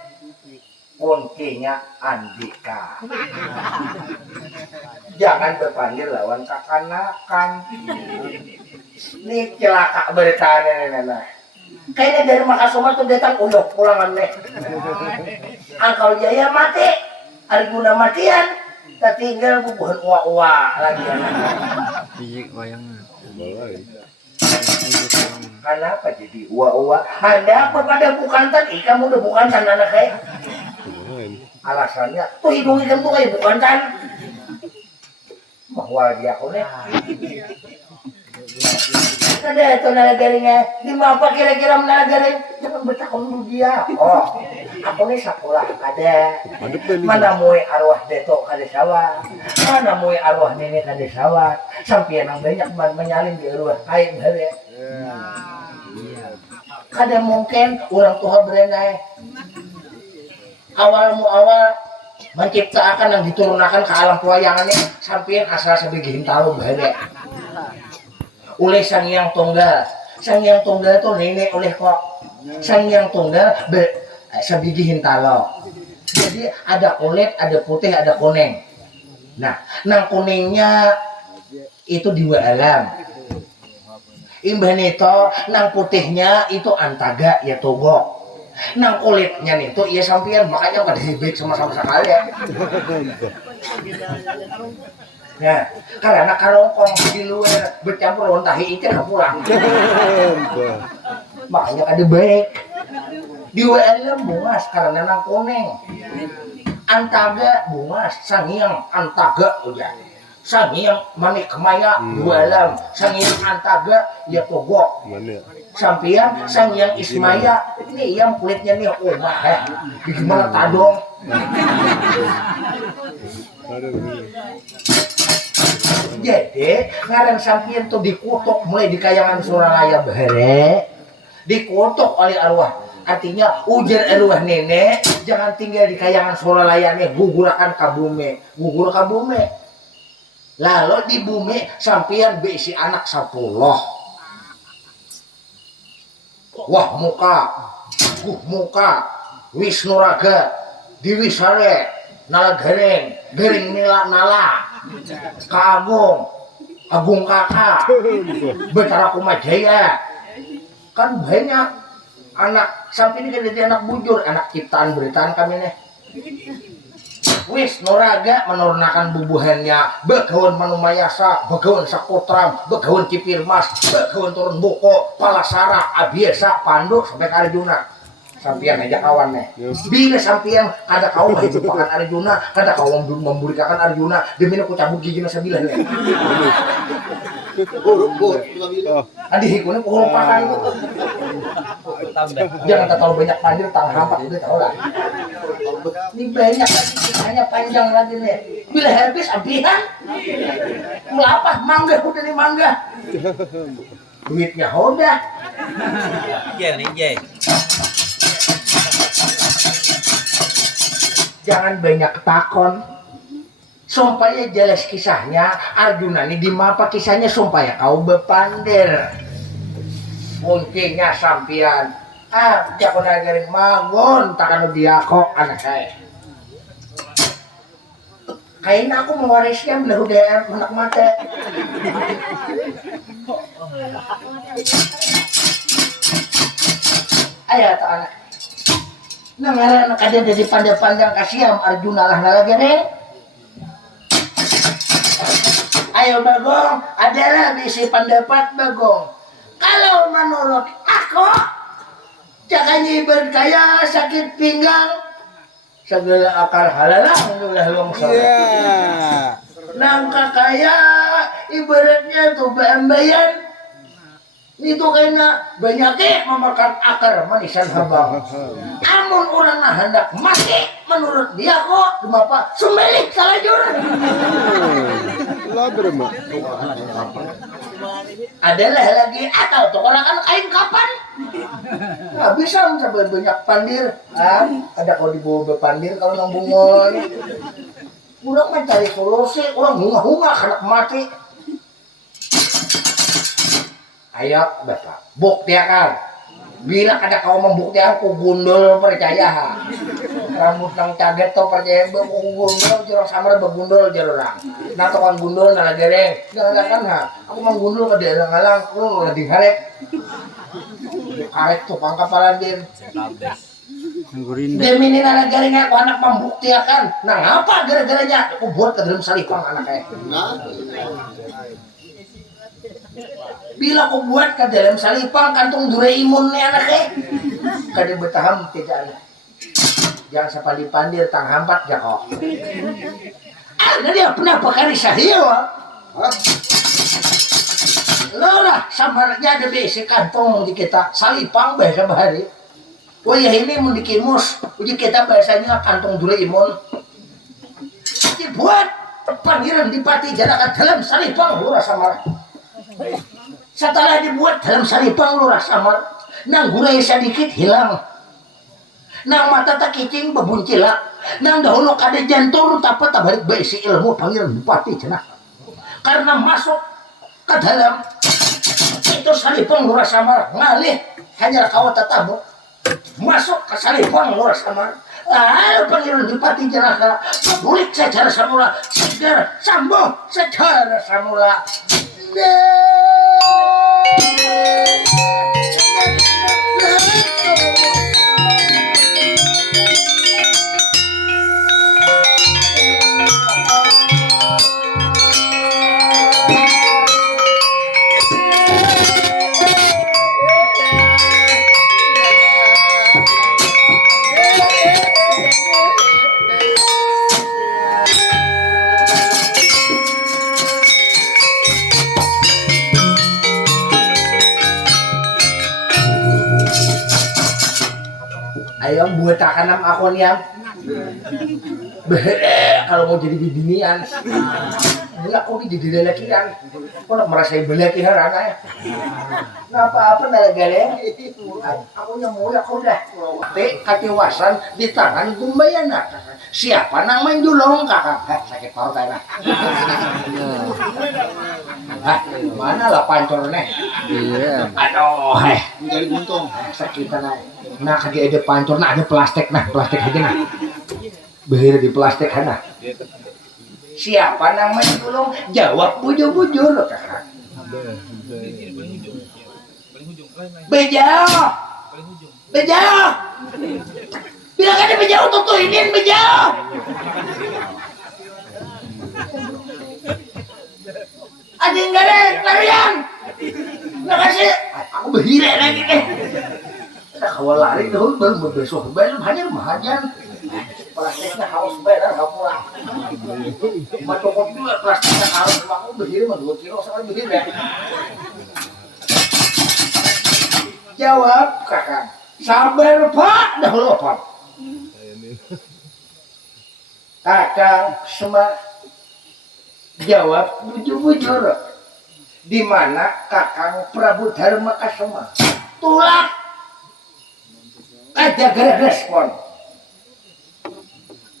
kuncinya Andika jangan berpanggil lawan kakanakan ini celaka bertanya nenek kayaknya dari Makasuma tuh datang udah pulangan nih Angkau Jaya mati Arjuna matian tak tinggal bubuhan uwa-uwa lagi kenapa jadi uwa-uwa anda apa pada bukantan kamu udah bukantan anak saya alasannya tuh hidung ikan tuh kayak bukantan bahwa dia aku nih ada itu nalagaringnya di mana kira-kira nalagaring jangan bertakon dulu dia aku nih sekolah ada mana moe arwah deto kada sawat mana moe arwah nenek kada sawat sampai yang banyak menyalin di arwah kain hari kada mungkin orang tua berenai awal menciptakan yang diturunkan ke alam pewayangannya sampai asal sebigihin tahu bahaya oleh Sang Hyang Tunggal. Sang Hyang Tunggal itu nenek oleh kok Sang Hyang Tunggal sebigihin tahu. Jadi ada kulit, ada putih, ada kuning. Nah, nang kuningnya itu dua alam. Imbah nito nang putihnya itu antaga ya togo. Nang kulitnya nih tuh iya sampian makanya pada hibik sama-sama sekali ya. Nah, karena karongkong di luar bercampur dengan tahi itu nggak pulang. Makanya kada baik. Di WLM bungas karena nang kuning. Antaga bungas Sang Hyang antaga udah. Sang Hyang manik kemaya dua alam. Sang Hyang antaga ya togok. Sampian Sang Hyang Ismaya ini yang kulitnya nih omah gimana tadong. Jadi ngarang sampian tuh dikutuk mulai di Kayangan Suralaya bare dikutuk oleh arwah. Artinya ujar arwah nenek jangan tinggal di Kayangan Suralaya nih, gugurakan ka bumi, gugur ka bumi. Lalu di bumi sampian beisi anak 10. Wah muka, Wisnu Raga, Dewi Sare, Nala Gareng, Gareng Nala, Agung Kakak, Betara Kumajaya. Kan banyak anak sampai ini jadi anak bujur, anak ciptaan beritaan kami nih. Wisnu Raga menurunkan bubuhannya, begawan Manumayasa, begawan Sakutram, begawan Cipirmas, begawan Turun Boko, Palasara, Abiesa, Pandu sampai ke Arjuna. Sampian aja kawannya. Bila sampian ada kaum hidupakan Arjuna, kada kaum memburikakan Arjuna, demi aku cabut gigi nasa bilang ya. Adi hikuni pukul pakan. Jangan terlalu banyak pandir, tangan hampat itu tahu lah. Ini banyak lagi, hanya panjang lagi nih. Bila habis abihan, melapah mangga udah nih mangga. Duitnya udah. Jangan banyak takon. Supaya jelas kisahnya Arjuna ini di mapa kisahnya supaya kau bepandir. Kuncinya sampian. Jangan ngajarin mangon takkan dia kok anak saya. Kayaknya aku mewarisnya belah udah anak mata. Ayo tak anak. Nangaran kada jadi pandang-pandang kasiam Arjuna lah nalagere. Ayo Bagong, adalah bisi pendapat Bagong. Kalau menurut aku, jangan berkaya sakit pinggang, segala akar halalang ulah longsor. Nangka kaya ibaratnya tuh beambayan. Itu kayaknya banyaknya memakan akar manisan habang. Amun orang nah hendak mati menurut dia kok kenapa sumelik salajur. Adalah lagi atau tuh orang kan kain kapan? Nggak bisa mencoba banyak pandir. Ada kalau dibawa bepandir kalau nang bungol. Orang mencari solusi, orang hunga-hunga hendak mati. Ayo Bapak, buktikan. Bila kada kau membuktikan ku gundul percaya. Rambut nang caget to percaya ku gundul jurang samar begundul jurang. Nah tokan gundul nala gereng. Jangan kan ha. Aku menggundul ke daerah ngalang, aku lagi harek. Harek tuh pangkapalan din. Demi nala gereng aku anak membuktikan. Nah ngapa gara-garanya aku buat ke dalam salipang anaknya. Bila aku buat ke dalam salipang kantung Doraemon nih anaknya. Kada betaham tidak anak. Jangan sapali pandir tang hampat jako. Dia pernah pakai sahil. Lorah samarnya ada besi kantong di kita salipang bahasa bahari. Oh ya ini mau dikimus. Uji kita bahasanya kantong Doraemon. Dibuat pandiran dipati jadakan dalam salipang lurah samar. Setelah dibuat dalam salipang lurah samar, nang gurai sedikit hilang. nang mata tak kicing bebuncilak nang dahulu kada jantur tapi tak balik besi ilmu pangeran bupati cenah karena masuk ke dalam itu salipong lurah samar ngalih hanya kawat tatamu masuk ke salipong lurah samar pangeran bupati cenah bulik secara samula segar sambung secara samula ayo buat akan aku nih kalau mau jadi bibinian ini aku jadi lelakian aku nak merasa belaki harana ya apa-apa nalagale aku yang mau aku dah katiwasan di tangan gumbayan siapa nang main dulong kakak sakit paru tanah mana lah pancornya Iya. aduh Mencari untung. sakit tanah nah kaki ada pancor nah ada plastik aja nah behir di plastik nah siapa nang main dulong jawab bujur-bujur kakak bejauh bilang ada bejauh tutuinin bejauh ada yang gak ada larian nggak kasih aku behire lagi kalau lari dulu baru besok belum hanya mahajan plastiknya haus benar nggak pulang macokot juga plastiknya harus aku behire mah 2 kilo sama behire jawab kakak sabar pak dahulu pak kakak semua jawab bujur-bujur di mana kakang Prabu Dharma Kasoma tulak ada gara respon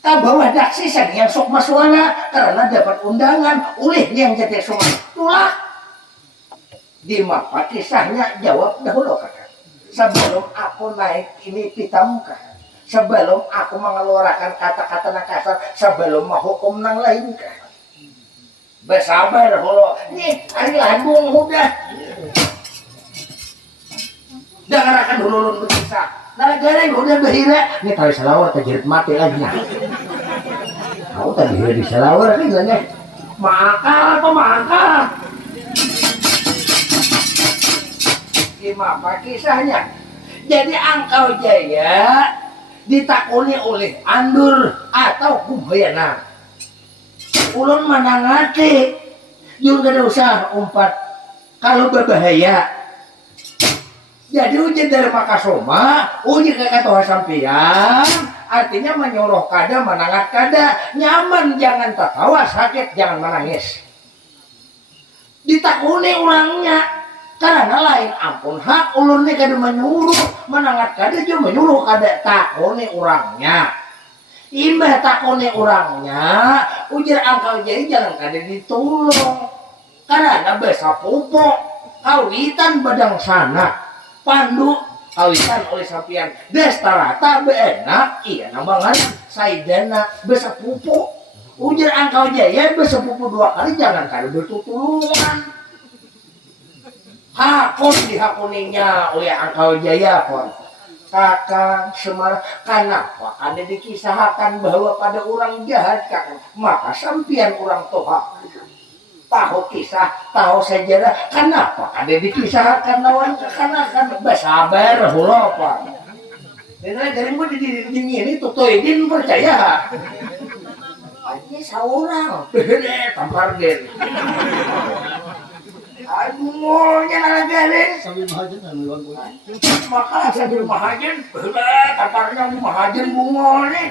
tak bawa daksisan yang sok masuana karena dapat undangan oleh yang jadi semua tulak di mapa kisahnya jawab dahulu kakak sebelum aku naik ini pitamuka sebelum aku mengeluarkan kata-kata nakasar sebelum menghukum nang lain kakak bersabar holo nih hari lambung udah jangan akan dulu berpisah nah gara udah behira nih kali selawar terjerit mati lagi nah kau tadi behira di selawar nih gak nih makal gimana kisahnya jadi Angkau Jaya ditakuni oleh Andur atau Kumbayana ulun manangati juga ada usaha umpat kalau berbahaya jadi uji dari Makasoma uji ke kata sampian artinya menyuruh kada menangat kada nyaman jangan tertawa sakit jangan menangis ditakuni orangnya karena lain ampun hak ulun ini kada menyuruh menangat kada juga menyuruh kada takuni orangnya imbah takone orangnya ujar Angkau Jaya jangan kada ditolong karena besa pupuk kawitan badang sana pandu kawitan oleh sampian destarata beenak iya nambangan saidana besa pupuk ujar Angkau Jaya besa pupuk 2 kali jangan kada bertutulungan hakun dihakuninya oleh Angkau Jaya pun kakang Semar kenapa ada dikisahkan bahwa pada orang jahat kakang maka sampian orang toha tahu kisah tahu sejarah kenapa ada dikisahkan lawan kekanakan bersabar hula apa dan dari gue di ini tutoidin percaya ini seorang beda tampar gen aduh ngolnya nalagarin Sambil mahajan dan meluang gue. maka sambil mahajan berat taparnya mahajan bungol nih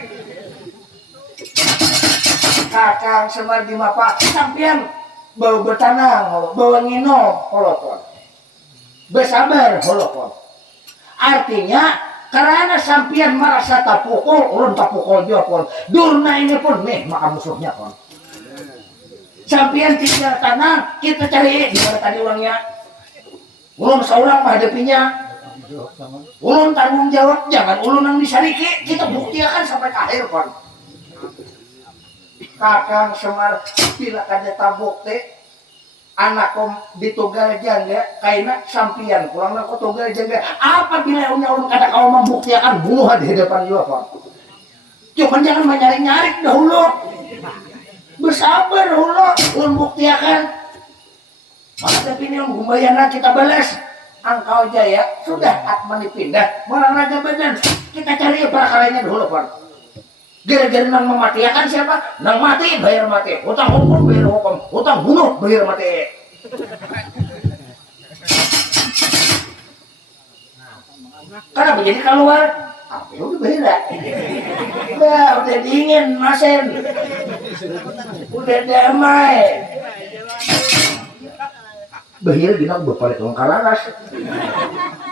kakang Semar di mapa sampian bawa bertanang bawa ngino holopon bersabar holopon artinya karena sampian merasa tapukul ulun tapukul juga pun durna ini pun nih maka musuhnya pun sampian tinggal tanah kita cari di mana tadi orangnya ulun seorang menghadapinya ulun tanggung jawab jangan ulun yang disariki kita buktikan sampai ke akhir pun Kakang Semar bila kada tabukti anak kom ditugal jangga kaina sampian pulang nak tugal jangga apabila ulun kada kau membuktikan bunuhan di hadapan juga pun cuman jangan menyari-nyari dahulu bersabar dahulu ulun buktikan maka tapi ini gumbayana kita balas angkau jaya sudah atman dipindah orang raja badan kita cari perkaranya dahulu pun gara-gara nang mematiakan siapa? Nang mati bayar mati, hutang hukum bayar hukum, hutang bunuh bayar mati. Karena begini keluar, apa udah beda? Udah dingin masen, udah damai. Bahir bilang berpalit orang kararas,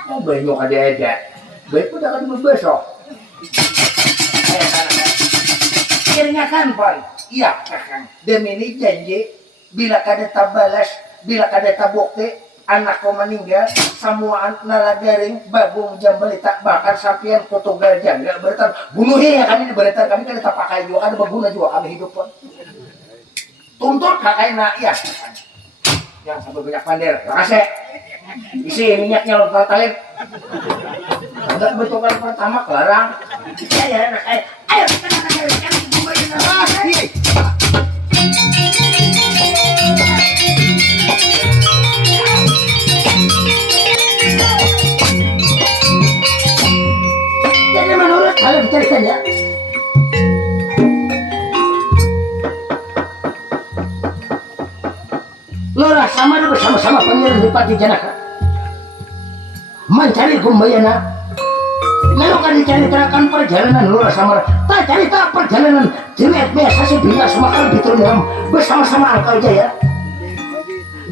mau banyak ada, baik udah kan besok. Keringakan pun, iya kakang. Demi ini janji, bila kada tabalas, bila kada tabukti, anak kau meninggal, semua nalagaring, babung jambali tak bakar sampian kutugal jangga bertar. Bunuhi ya kami bertar kami kada tak pakai juga, kada berguna juga kami hidup pun. Tuntut kakak nak, iya kakang. Yang sampai banyak pandir, makasih. Isi minyaknya lontar talib. Enggak betulkan pertama kelarang. Ya anak ayo kita jadi menurut kalian ceritanya Lora sama bersama-sama pangeran Dipati Janaka mencari Gumbayana. Lalu kan diceritakan perjalanan Lora Samara. Tak cerita perjalanan jenet biasa si Bina Sumakar Biturniam bersama-sama Angkau Jaya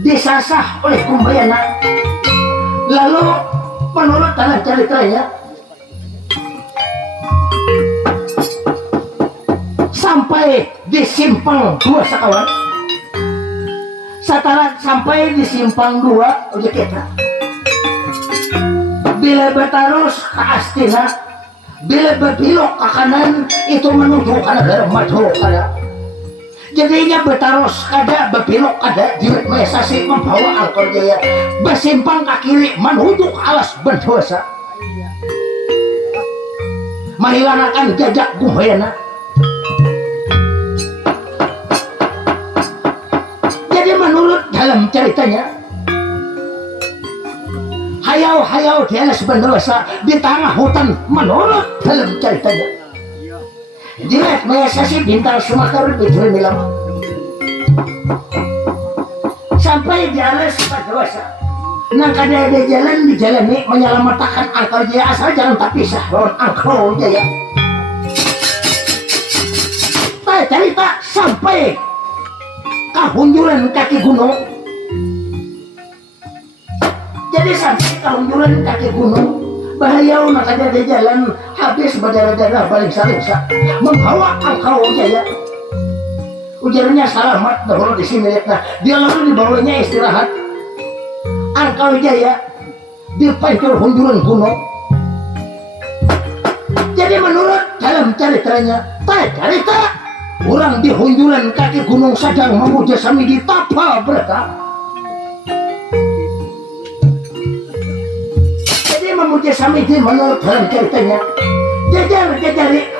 disasah oleh Gumbayana. Lalu menurut dalam ceritanya sampai di Simpang 2 sekawan. Setelah sampai di Simpang 2 ojek kita. Bila bertarus ke Astina, bila berbelok ke kanan itu menuju ke negara maju kada. Jadinya bertarus kada berbelok kada Jiwet Maesasi membawa Angkor Jaya bersimpang ke kiri menuju ke alas Bendosa. Menghilangkan jejak Gumbayana. Jadi menurut dalam ceritanya hayau-hayau di alas Bendosa di tengah hutan menurut dalam ceritanya Jiwet Maesasi Bintang Sumakar Biturniam sampai di alas Bendosa nang kada ada jalan dijalani menyelamatkan Angkor Jaya asal jangan tak pisah lawan Angkor Jaya. Cerita sampai ke hunjuran kaki gunung. Jadi sampai ke hunjuran kaki gunung bahaya nak ada di jalan habis berdarah-darah balik salingsa membawa Angkor Jaya. Ujarnya selamat dahulu di sini lihatlah. Dia lalu dibawanya istirahat. Angkor Jaya di pancur hunjuran gunung. Jadi menurut dalam ceritanya, cerita orang di hunjuran kaki gunung sedang memuja sami di tapa berkah. Memuja sami di menurut dalam ceritanya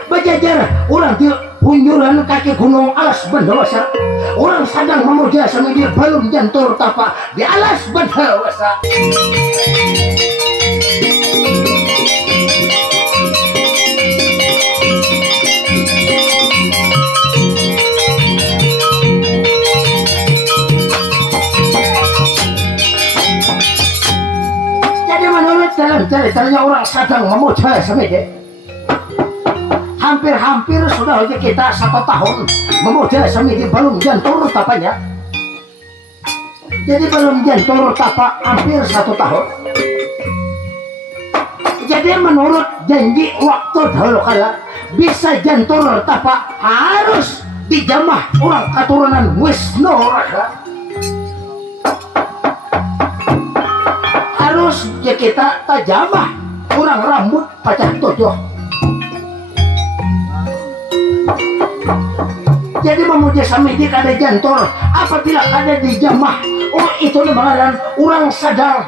berjajar orang di hunjuran kaki gunung alas Bendosa orang sedang memuja sami di balung jantur tapa di alas Bendosa. Dalam ceritanya orang sedang memuja semedi. Hampir-hampir sudah kita 1 tahun memuja semedi balung jantur tapanya. Jadi balung jantur tapa hampir 1 tahun. Jadi menurut janji waktu dahulu kala bisa jantur tapak harus dijamah orang keturunan Wisnu Raga. Harus ya kita tajamah orang rambut pacah tojoh. Jadi memuja samidi kada jantor apabila kada dijamah. Oh itu lebaran orang sadar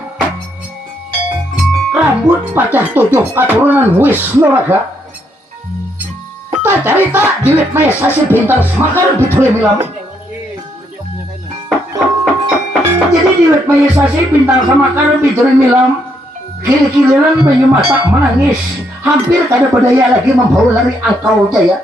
rambut pacah tujuh keturunan Wisnu Raga. Tak cerita diwit maya sasi bintang semakar bitulih milam. Jadi diwit maya sasi bintang semakar bitulih milam. Kiri-kiriran banyu mata menangis. Hampir kada berdaya lagi membawa lari angkau jaya.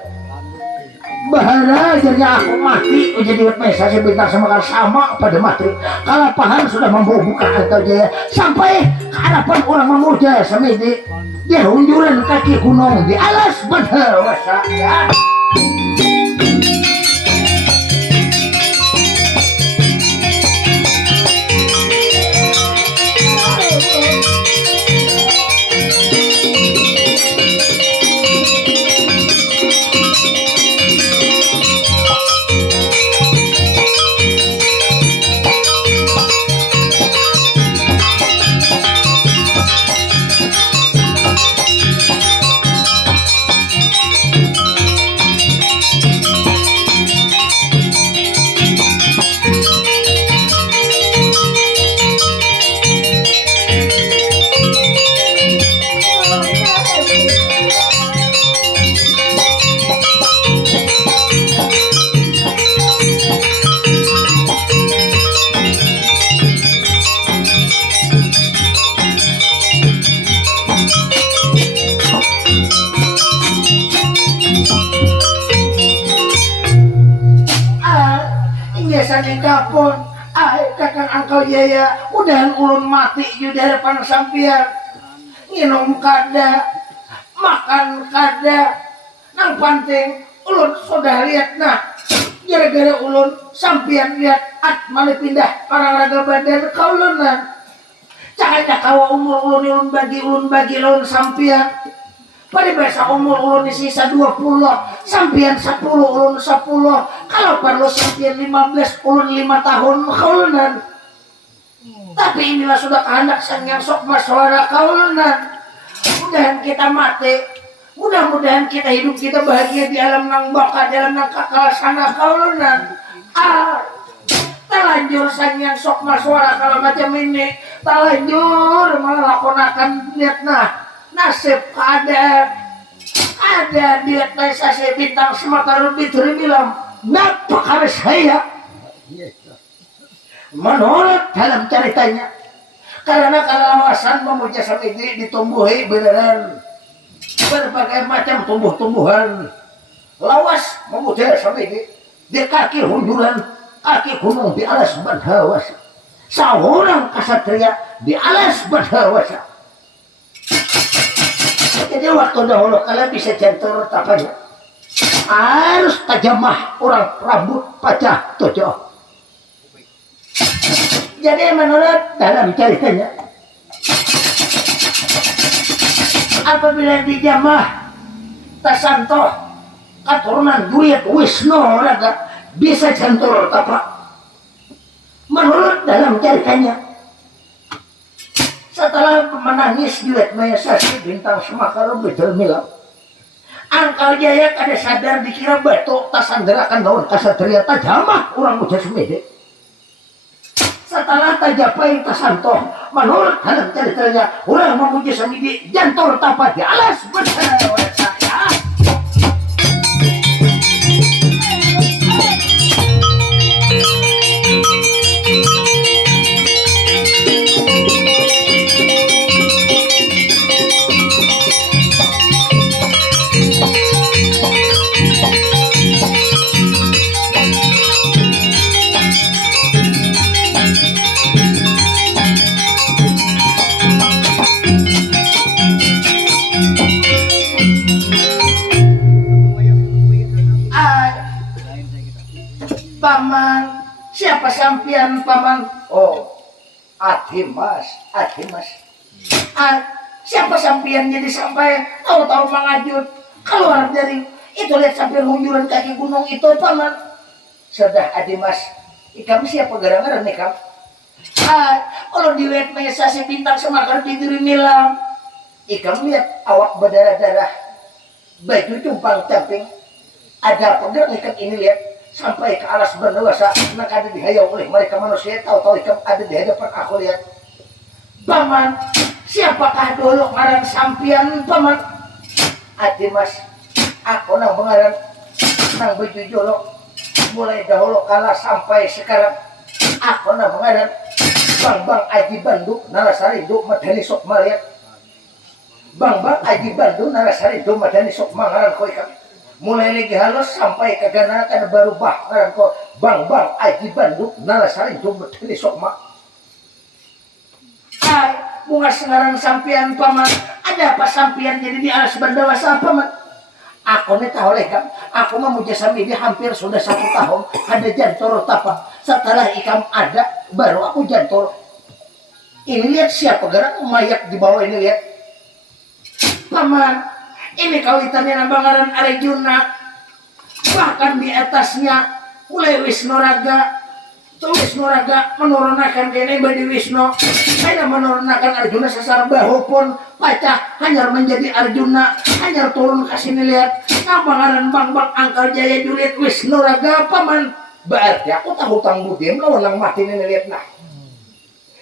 Bahana akhirnya aku mati jadi mesasi bintang semakar sama pada mati. Kalapahan sudah membawa buka angkau jaya sampai ke hadapan orang memuja semedi. Dia hunjuran kaki gunung di alas badar wasa ya. Biasanya kapon, kakang angkau jaya, udahan ulun mati di hadapan sampian. Minum kada, makan kada, nang penting ulun sudah lihat nah. Gara-gara ulun sampian lihat malah pindah orang raga badan kaulunan. Cakanya kawa umur ulun bagi ulun sampian. Pada biasa umur ulun sisa 20, sampian 10 ulun 10. Kalau perlu sampian 15 ulun 5 tahun kaulunan. Tapi inilah sudah kehendak sang yang sok maswara kaulunan. Mudahan kita mati, mudah-mudahan kita hidup kita bahagia di alam nang baka, di alam nang kakal sana kaulunan. Talanjur sang yang sok maswara kalau macam ini, talanjur malah lakonakan lihat nah. Nasib ada dia tesase bintang Semakar Bituri bilang ngapa harus saya menurut dalam ceritanya karena kalawasan memuja samedi ditumbuhi beneran berbagai macam tumbuh-tumbuhan lawas memuja samedi di kaki hunduran kaki gunung di alas badhawasa seorang kasatria di alas badhawasa. Jadi waktu dahulu kalian bisa jantur tapanya harus tajamah orang rambut pacah tujuh. Jadi menurut dalam ceritanya apabila dijamah tasanto keturunan Duyat Wisnu Raga bisa jantur tapak. Menurut dalam ceritanya setelah menangis duit maya sasi bintang Semakar Bituri milam angkau jaya kada sadar dikira batu tasanderakan daun kasatria tajamah orang ujar semedi. Setelah tajapai tasantoh menurut dalam ceritanya orang memuji semedi jantor tapa di alas bersama saya. Paman, siapa sampian paman? Oh, Adimas. Siapa sampean jadi sampai tahu-tahu mangajut keluar dari itu, lihat sampai hunjuran kaki gunung itu paman. Sudah Adimas, ikam siapa gara-gara nih kam? Kalau dilihat mesa si bintang semakar tidur milam, ikam lihat awak berdarah-darah, baju jumpang camping, ada pegang ikam ini lihat sampai ke alas berdosa, nak ada dihayau oleh mereka manusia, tahu-tahu ikam ada di hadapan aku lihat. Paman, siapakah dulu ngaran sampian paman? Adimas, aku nang pengaran nang baju jolok mulai dahulu kala sampai sekarang. Aku nang pengaran Bang Aji Bandung Narasari do madani sok maliat. Bang Aji Bandung Narasari do madani sok mangaran ko ikam. Mulai lagi halus sampai ke gana kan baru bah ngaran ko Bang Aji Bandung Narasari do madani sok mak. Bunga sengarang sampian paman, ada apa sampian jadi di alas berdewasa paman? Aku nih tahu lekam, aku mau jasami dia hampir sudah 1 tahun ada jantor tapa. Setelah ikam ada, baru aku jantor. Ini lihat siapa gerak mayat di bawah ini lihat. Paman, ini kawitannya nambangaran Arjuna. Bahkan di atasnya mulai Wisnuraga. Wisnuraga menurunkan kene badi Wisnu, saya menurunkan Arjuna sasar bahu pun pacah hanyar menjadi Arjuna, hanyar turun ke sini lihat nambangaran Bang Angkal Jaya Juliet Wisnuraga paman. Berarti aku tahu hutang budi lawan nang mati ini lihat nah.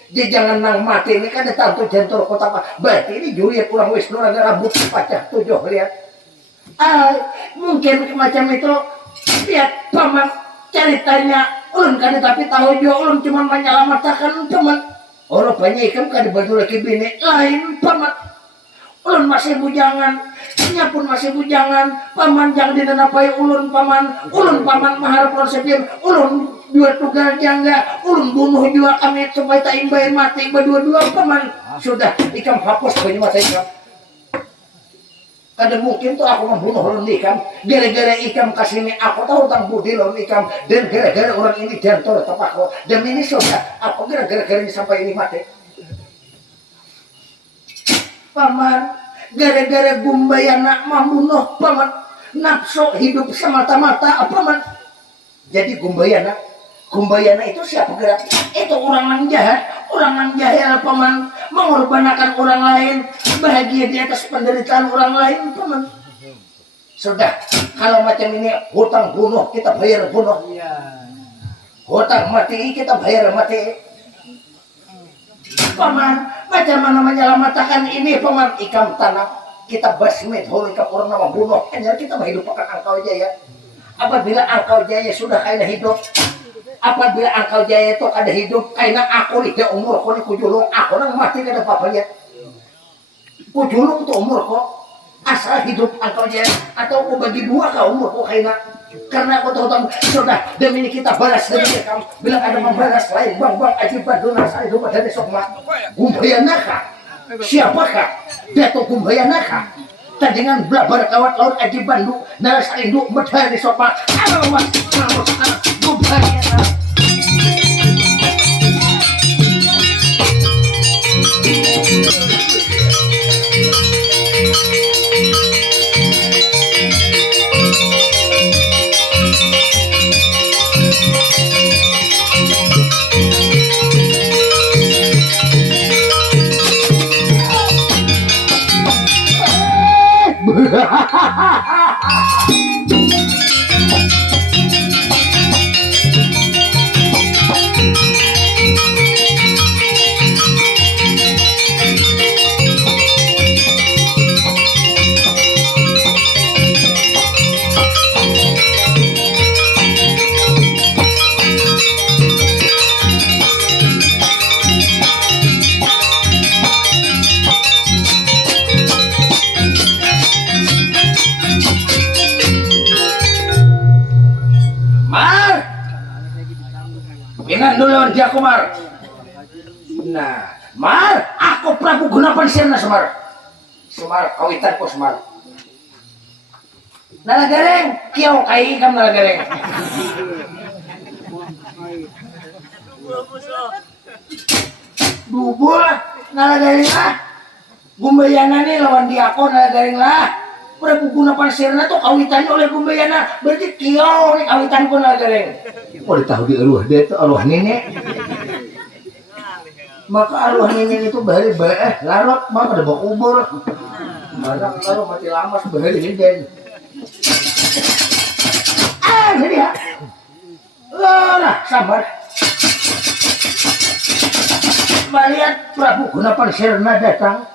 Jadi jangan nang mati ini kan tentu jantor kota apa. Berarti ini Juliet pulang Wisnuraga rambut pacah 7 lihat. Mungkin macam itu lihat paman ceritanya. Ulun kan tapi tahu juga ulun cuma menyelamatkan teman. Orang banyak ikam kan baju lagi bini lain paman. Ulun masih bujangan, nya pun masih bujangan. Paman jangan dinenapai ulun paman. Ulun paman maharap ulun sepir. Ulun dua tugas jangga. Ulun bunuh juga kami supaya tak imbahin mati berdua-dua paman. Sudah ikam hapus banyak mata ikam. Kadang mungkin tuh aku membunuh ulun ikam gara-gara ikam kasih ini aku tahu tentang budi ulun ikam dan gara-gara orang ini jantor tetap aku dan ini sudah aku gara-gara ini sampai ini mati paman. Gara-gara Gumbayana membunuh paman nafsu hidup semata-mata paman. Jadi Gumbayana itu siapa gerak? Itu orang yang jahat, orang yang jahil paman, mengorbankan orang lain, bahagia di atas penderitaan orang lain paman. Sudah, kalau macam ini hutang bunuh kita bayar bunuh, hutang mati kita bayar mati. Paman, macam mana menyelamatkan ini paman? Ikam tanam kita basmit, ikam orang nama bunuh, hanya kita menghidupkan Angkau Jaya. Apabila Angkau Jaya sudah kaya hidup, apabila Angkau Jaya itu ada hidup, kayaknya aku nih dia umur kau nih kujulung, aku nang mati kada apa-apa ya. Kujulung itu umur kok, asal hidup Angkau Jaya atau aku bagi 2 kau umur kok kayaknya. Karena aku tahu sudah demi ini kita balas demi kamu. Bila ada membalas lain, Bang Aji Bandung saya itu pada besok mak. Gumbayana kah? Siapakah? Dato Gumbayana kah? Tandingan blabar kawat laut Aji Bandung narasa induk medani sopa. Alamak, Gumbayana. Ingat dulu dia Kumar. Nah, Mar, aku Prabu Gunapan Sirna Semar. Semar kawitan ko Semar. Nalagareng, kiyaw kay kam nalagareng. Bubul nalagareng ah. Gumba gumbayana nih lawan diakon garing lah. Pada buguna pansirna tuh kawitannya oleh gumbayana. Berarti kieu nih kawitan pun garing. Oh ditahu di arwah dia tuh arwah nenek. Maka arwah nenek itu bari larut maka ada bawa kubur. Mana kalau mati lama sebahari hidden. Jadi ya. Lah sabar. Melihat Prabu Gunapansirna datang,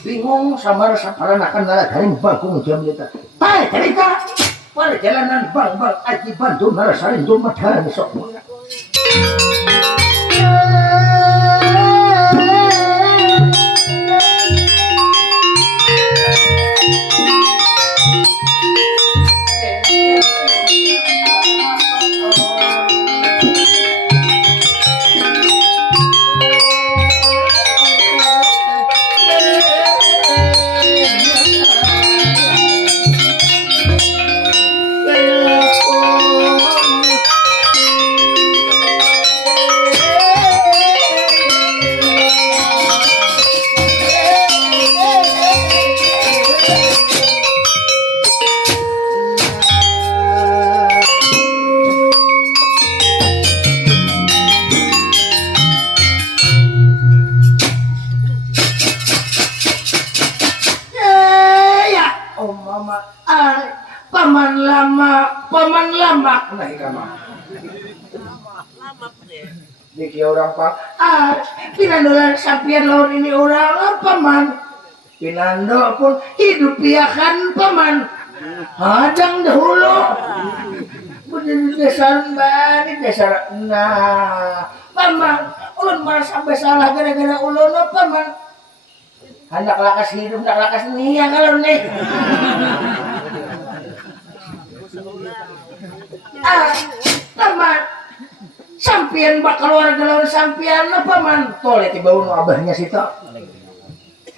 bingung sama saparan akan nalagaring bangkung jam kita. Tai cerita perjalanan bang Aji Bandu Narasarin Dumadhan sok. Paman lama nah ikama diki orang pak pinandolan sampian lawan ini orang paman pinando pun hidup piakan paman hadang dahulu bener dasar bani dasar nah paman ulun merasa sampai salah gara-gara ulun paman hendak lakas hidup hendak lakas nia kalau nih paman sampian bakal warga lawan sampian paman toleh tiba nu abahnya sita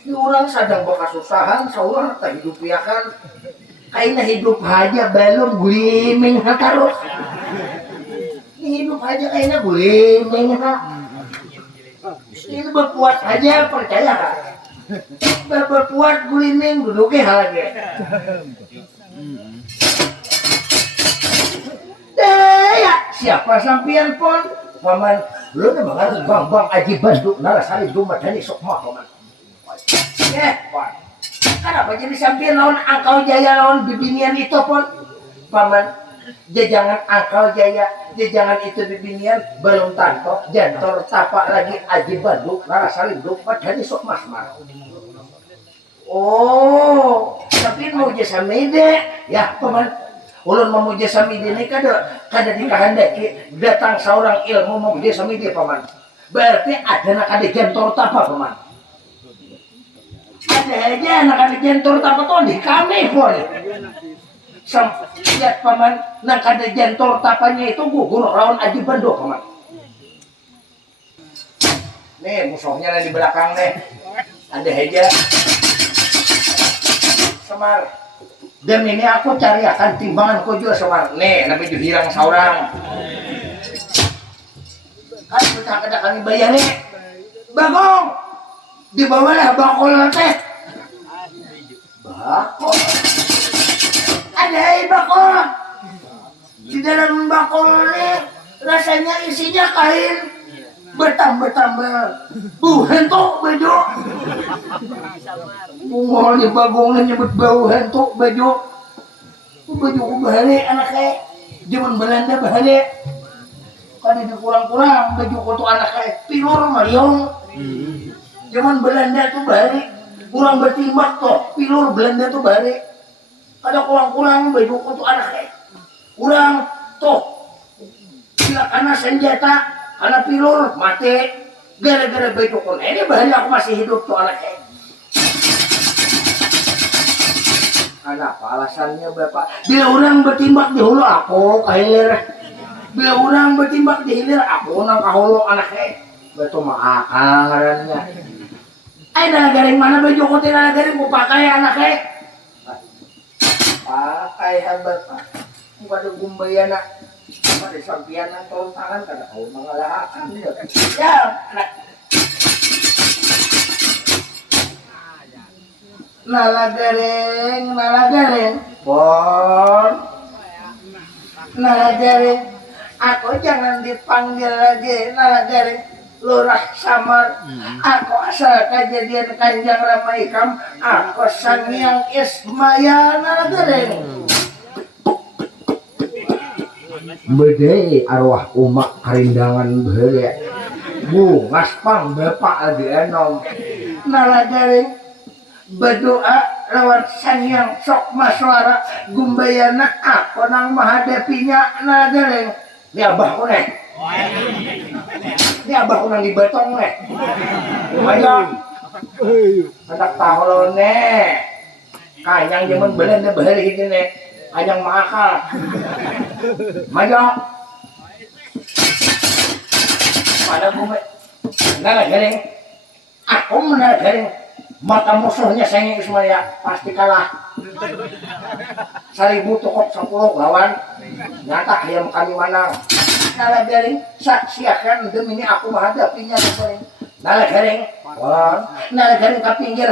di orang sadang bekas usahan saurang tak hidup piakan kaina hidup aja belum guliming terus hidup aja kaina guliming ini berpuat aja percaya kan berpuat guliming duduknya hal lagi ya siapa sampian pon paman lu udah banget bang Aji Bandu Narasarin Dumadhan sok mah paman pan kenapa jadi sampian lawan Angkau Jaya lawan bibinian itu pon paman jajangan Angkau Jaya jajangan itu bibinian belum tanto jantor tapak lagi Aji Bandu Narasarin Dumadhan sok mas oh tapi mau jasa mede ya paman ulun memuja samidi ini kada dikahandaki datang seorang ilmu memuja samidi paman berarti ada nak ada jantor tapa paman ada aja nak ada jantor tapa tuh di kami pun lihat paman nak ada jantor tapanya itu gugur lawan Aji Bandu paman nih musuhnya di belakang nih ada aja Semar dan ini aku cari akan timbangan ko juga Semar nih nabi hirang saurang kan kita kada kami bayar nih bagong dibawalah bakul teh bakul ada bakul di dalam bakul nih rasanya isinya kain bertambah buhen tuh baju bungol di bagongnya nyebut buhen tuh baju bahale anaknya zaman Belanda bahale kan ini kurang-kurang baju untuk anaknya pilur mariong zaman Belanda tuh bahale kurang bertimbang tuh pilur Belanda tuh bahale ada kurang-kurang baju untuk anaknya kurang tuh bila karena senjata anak pilur mati gara-gara baju kon ini bahaya aku masih hidup tuh anaknya apa alasannya bapak bila orang bertimbak di hulu aku kahilir bila orang bertimbak di hilir aku nang kahulu anaknya betul mah akal ngarannya nalagaring mana baju kon teh nalagaring ku pakai anaknya pakai bapak pada gumbayana pada sampianan tolong tangan kada kau mengalahkan ya nalagareng pon nalagareng aku jangan dipanggil lagi nalagareng lurah samar aku asal kejadian Kanjeng Rama Ikam aku Sangyang Ismaya nalagareng bede arwah umak karindangan bere bu ngaspang bapak lagi enom nalagareng berdoa lewat Sangyang sok maswara gumbayana aku nang menghadapinya nalagareng ini abahku nih ini abahku nang di betong nih ayo hendak tahu nih kanyang zaman Belanda bahari ini nih kanyang mahal mayo pada gue nalagareng aku menalagareng mata musuhnya Sangyang Ismaya pasti kalah 1000 tukok 10 lawan nyata ayam kami manang nalagareng saksiakan demi ini aku menghadapinya nalagareng nalagareng ke pinggir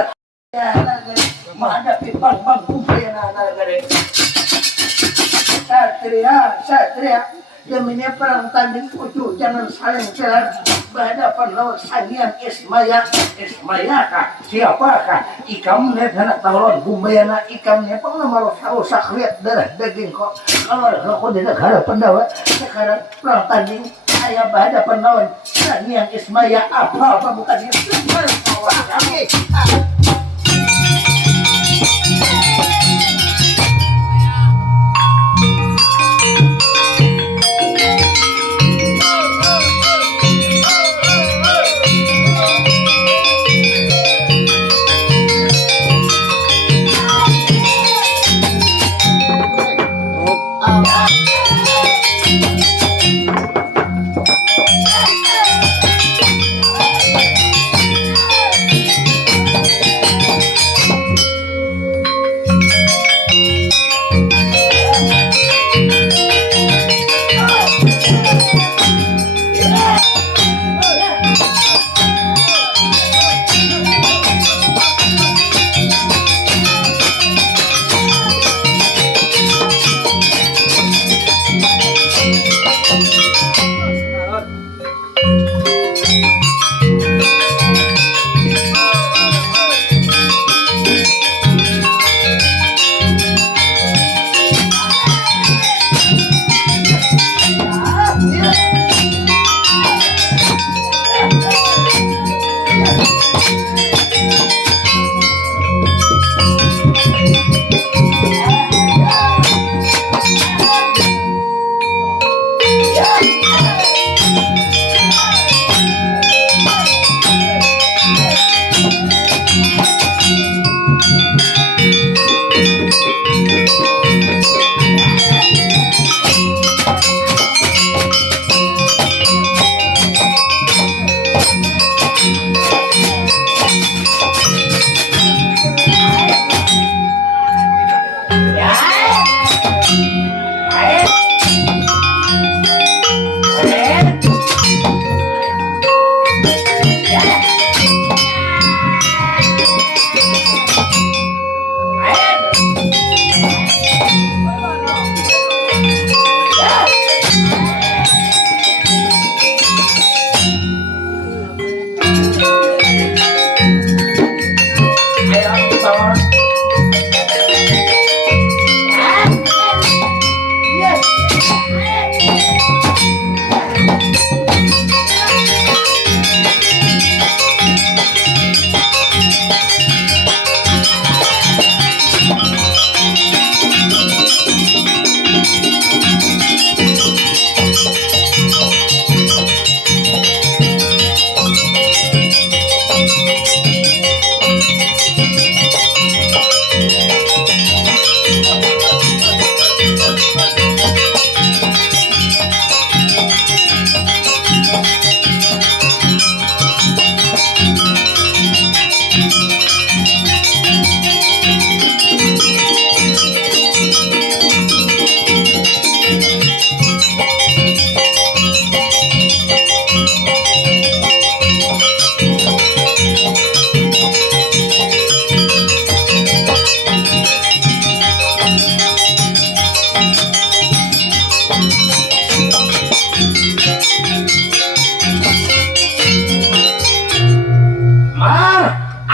ya nalagareng menghadapi bang kumpul nalagareng satria demi ini perang tanding utuh jangan saling celah berhadapan lawan Sangyang Ismaya kah siapakah ikam nih anak tahun gumbayana ikam nih pengamal rusak lihat darah daging kok kalau aku di negara pendawa sekarang perang tanding saya berhadapan lawan Sangyang Ismaya apa bukan itu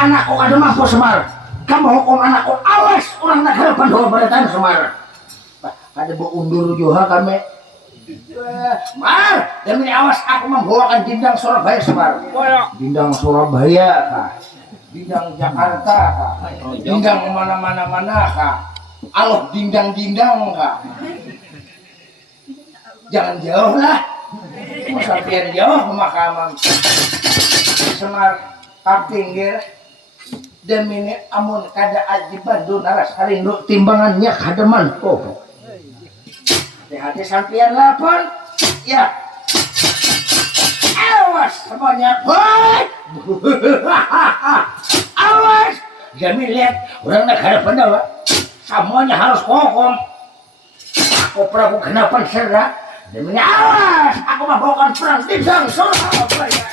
anakku kada mampu Semar. Kamu hukum anakku, awas orang negara Pandawa Baratan Semar. Ada undur juga kami. Semar, demi awas aku membawakan dindang Surabaya Semar. Dindang Surabaya kah? Dindang Jakarta kah? Dindang mana kah? Aloh dindang kah? Jangan jauh lah. Sampai jauh pemakaman Semar Kapinggir demi ini amun kada aji bandu naras harindu timbangannya kada manpo. Hati-hati sampean lapor ya. Awas semuanya. Awas demi lihat orang negara Pandawa semuanya harus kokom. Aku Prabu Genapan Serra demi awas aku membawakan perang dindang Surabaya.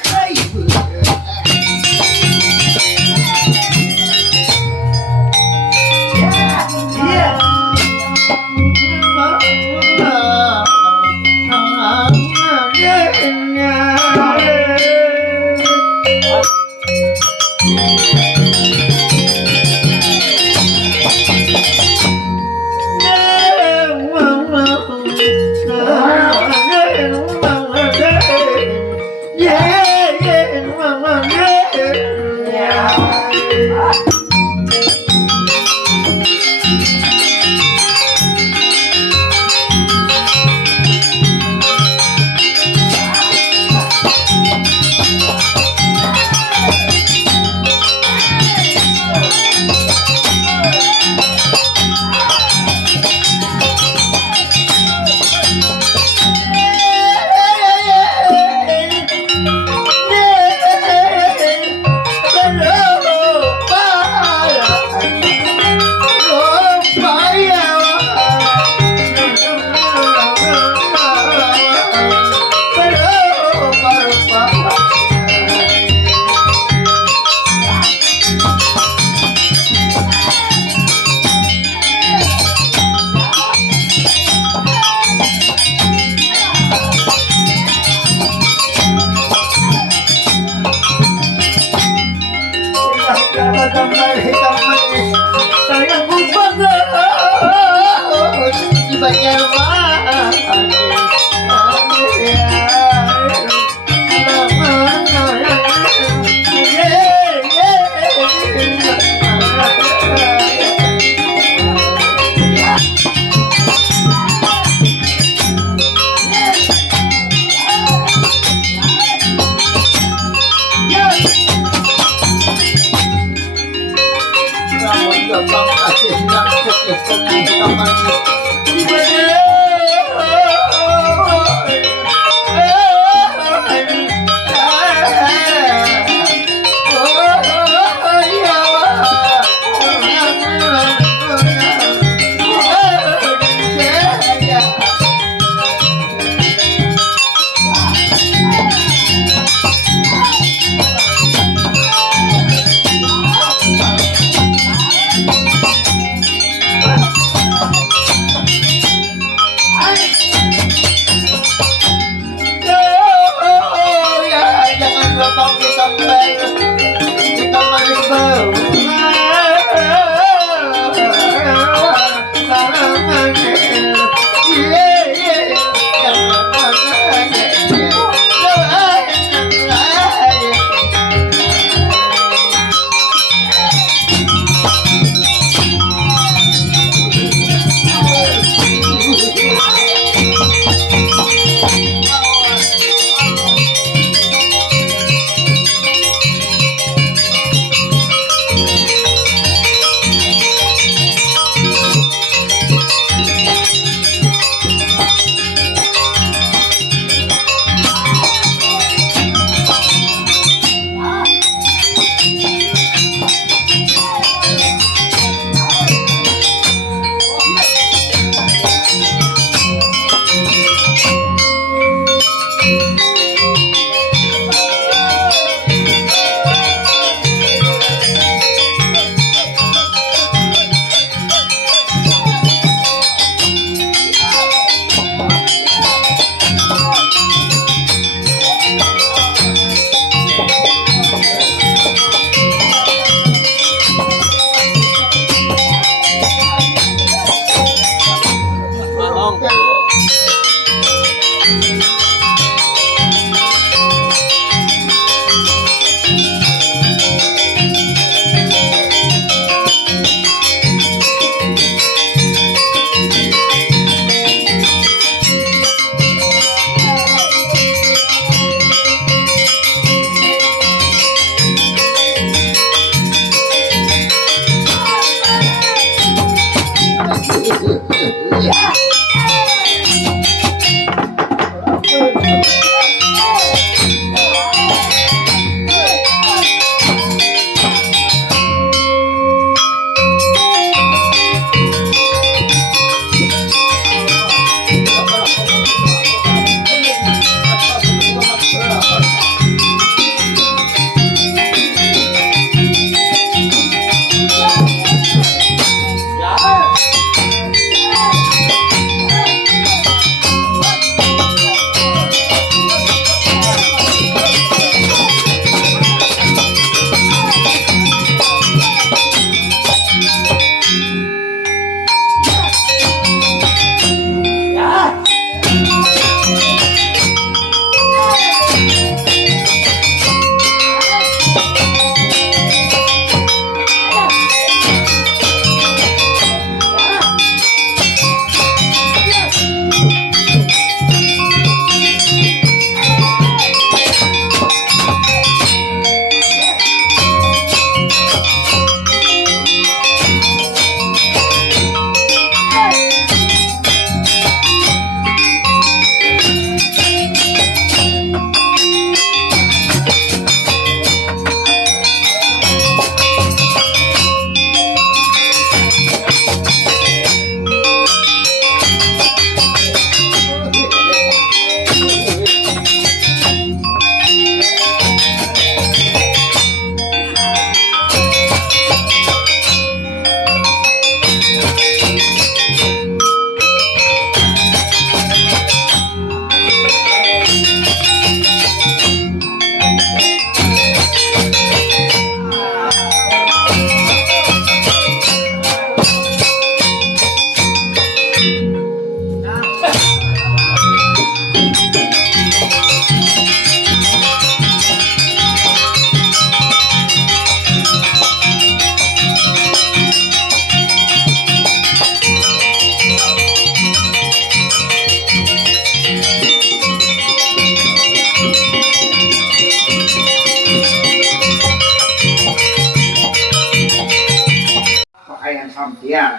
yang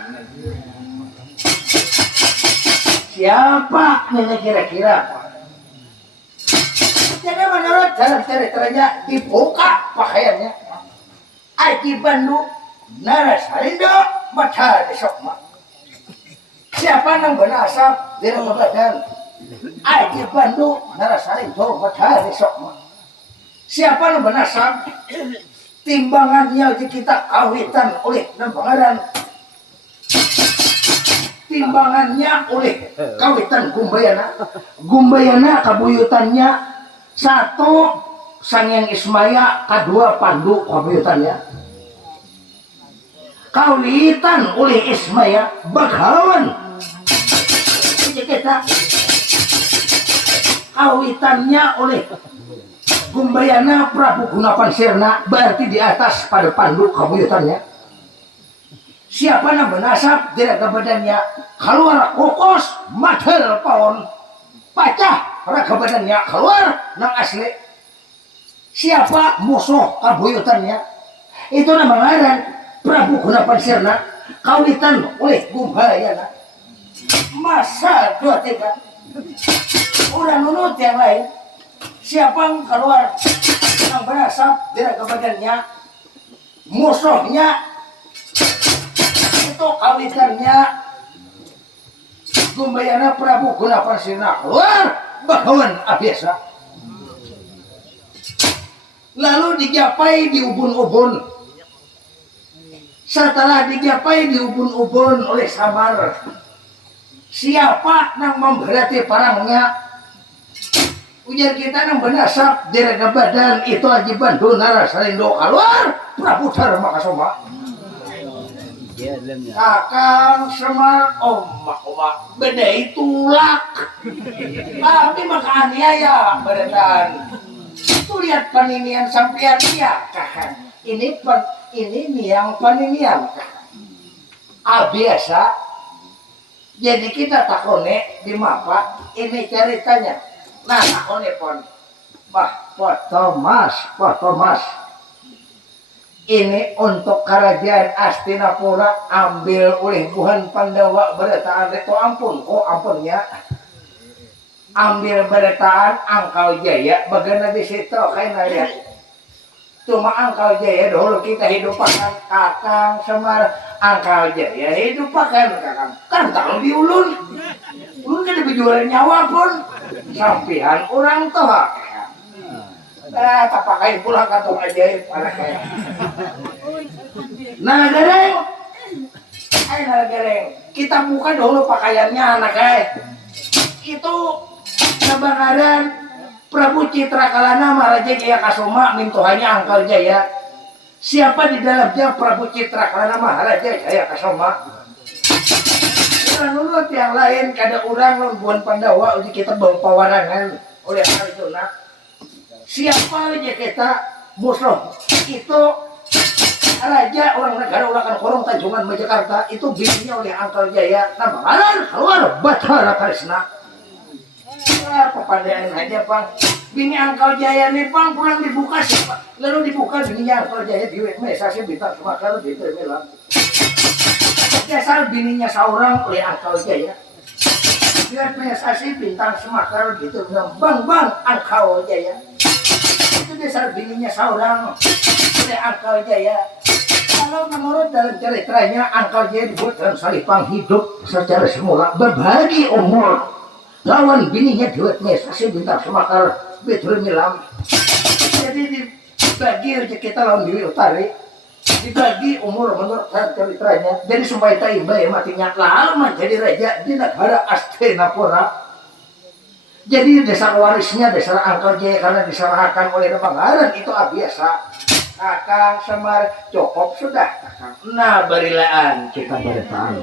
siapa ini kira-kira jadi menurut dalam ceritanya dibuka pakaiannya Aji Bandung Narasarindo Mata Desokma siapa nang benasap di badan Aji Bandung Narasarindo Mata Desokma siapa nang benasap timbangannya kita kawitan oleh nampangaran timbangannya oleh kawitan Gumbayana kabuyutannya satu Sangyang Ismaya kedua Pandu kabuyutannya kawitan oleh Ismaya Bagawan kita kawitannya oleh Gumbayana Prabu Gunapan Sirna berarti di atas pada Pandu kabuyutannya siapa yang benasap direka badannya keluar kokos madel pawon pacah raga badannya keluar nang asli siapa musuh kabuyutannya itu nama ngaran Prabu Gunapan Sirna kawitan oleh Gumbayana masa 2-3 udah nunut yang lain siapa yang keluar yang berasap direka badannya musuhnya itu kawitannya Gumbayana Prabu Gunapan Sirna keluar Bagawan Abiasa lalu digapai di ubun-ubun setelah digapai di ubun-ubun oleh Samar siapa yang memberati parangnya ujar kita nang benasap direga badan itu Aji Bandung Narasarindo keluar Prabu Dharma Kasoma Kakang Semar oma bedai tulak tapi maka aniaya beretan tuh lihat paninian sampean ya kakang ini yang paninian biasa jadi kita takone di mapa ini ceritanya nah takone pon Pak Thomas ini untuk kerajaan Astinapura ambil oleh Tuhan Pandawa beretaan itu ampunnya ambil beretaan Angkau Jaya bagaimana di situ kayak lihat cuma Angkau Jaya dulu kita hidupakan Kakang Semar Angkau Jaya hidupakan Kakang kan tak lebih ulun kan dijual nyawa pun sampian orang tuh tak pakai pulang kantong ajaib anak saya. Nah gereng, kita buka dulu pakaiannya anak saya. Itu kebenaran Prabu Citrakalana Maharaja Jaya Kasoma mintuhannya Angkal Jaya. Siapa di dalamnya Prabu Citrakalana Maharaja Jaya Kasoma? Menurut yang lain kada orang Buan Pandawa uji kita bawa pawarangan oleh Arjuna. Siapa aja kita musuh itu raja orang negara ulangan korong Tanjungan Majakarta itu bininya oleh Angkal Jaya nama keluar Bathara Karisna kepandaian aja Bang bini Angkal Jaya nih Bang pulang dibuka siapa lalu dibuka bininya Angkal Jaya di Mesasi Bintang Sumatera gitu bilang dasar bininya seorang oleh Angkal Jaya lihat Mesasi Bintang Sumatera gitu bilang bang Angkal Jaya itu dasar bininya seorang oleh Angkal Jaya. Kalau menurut dalam ceritanya Angkal Jaya dibuat dalam salipang hidup secara semula berbagi umur lawan bininya duet Mesasi Bintang Sumatera Betul Nilam. Jadi dibagi rezeki kita lawan Dewi Utari dibagi umur menurut ceritanya jadi supaya Taiba matinya lalu menjadi raja di negara Astinapura. Jadi dasar warisnya dasar Angkal Jaya karena diserahkan oleh Pangaran itu biasa. Kakang Semar cukup sudah. Nah berilaan kita beretaan.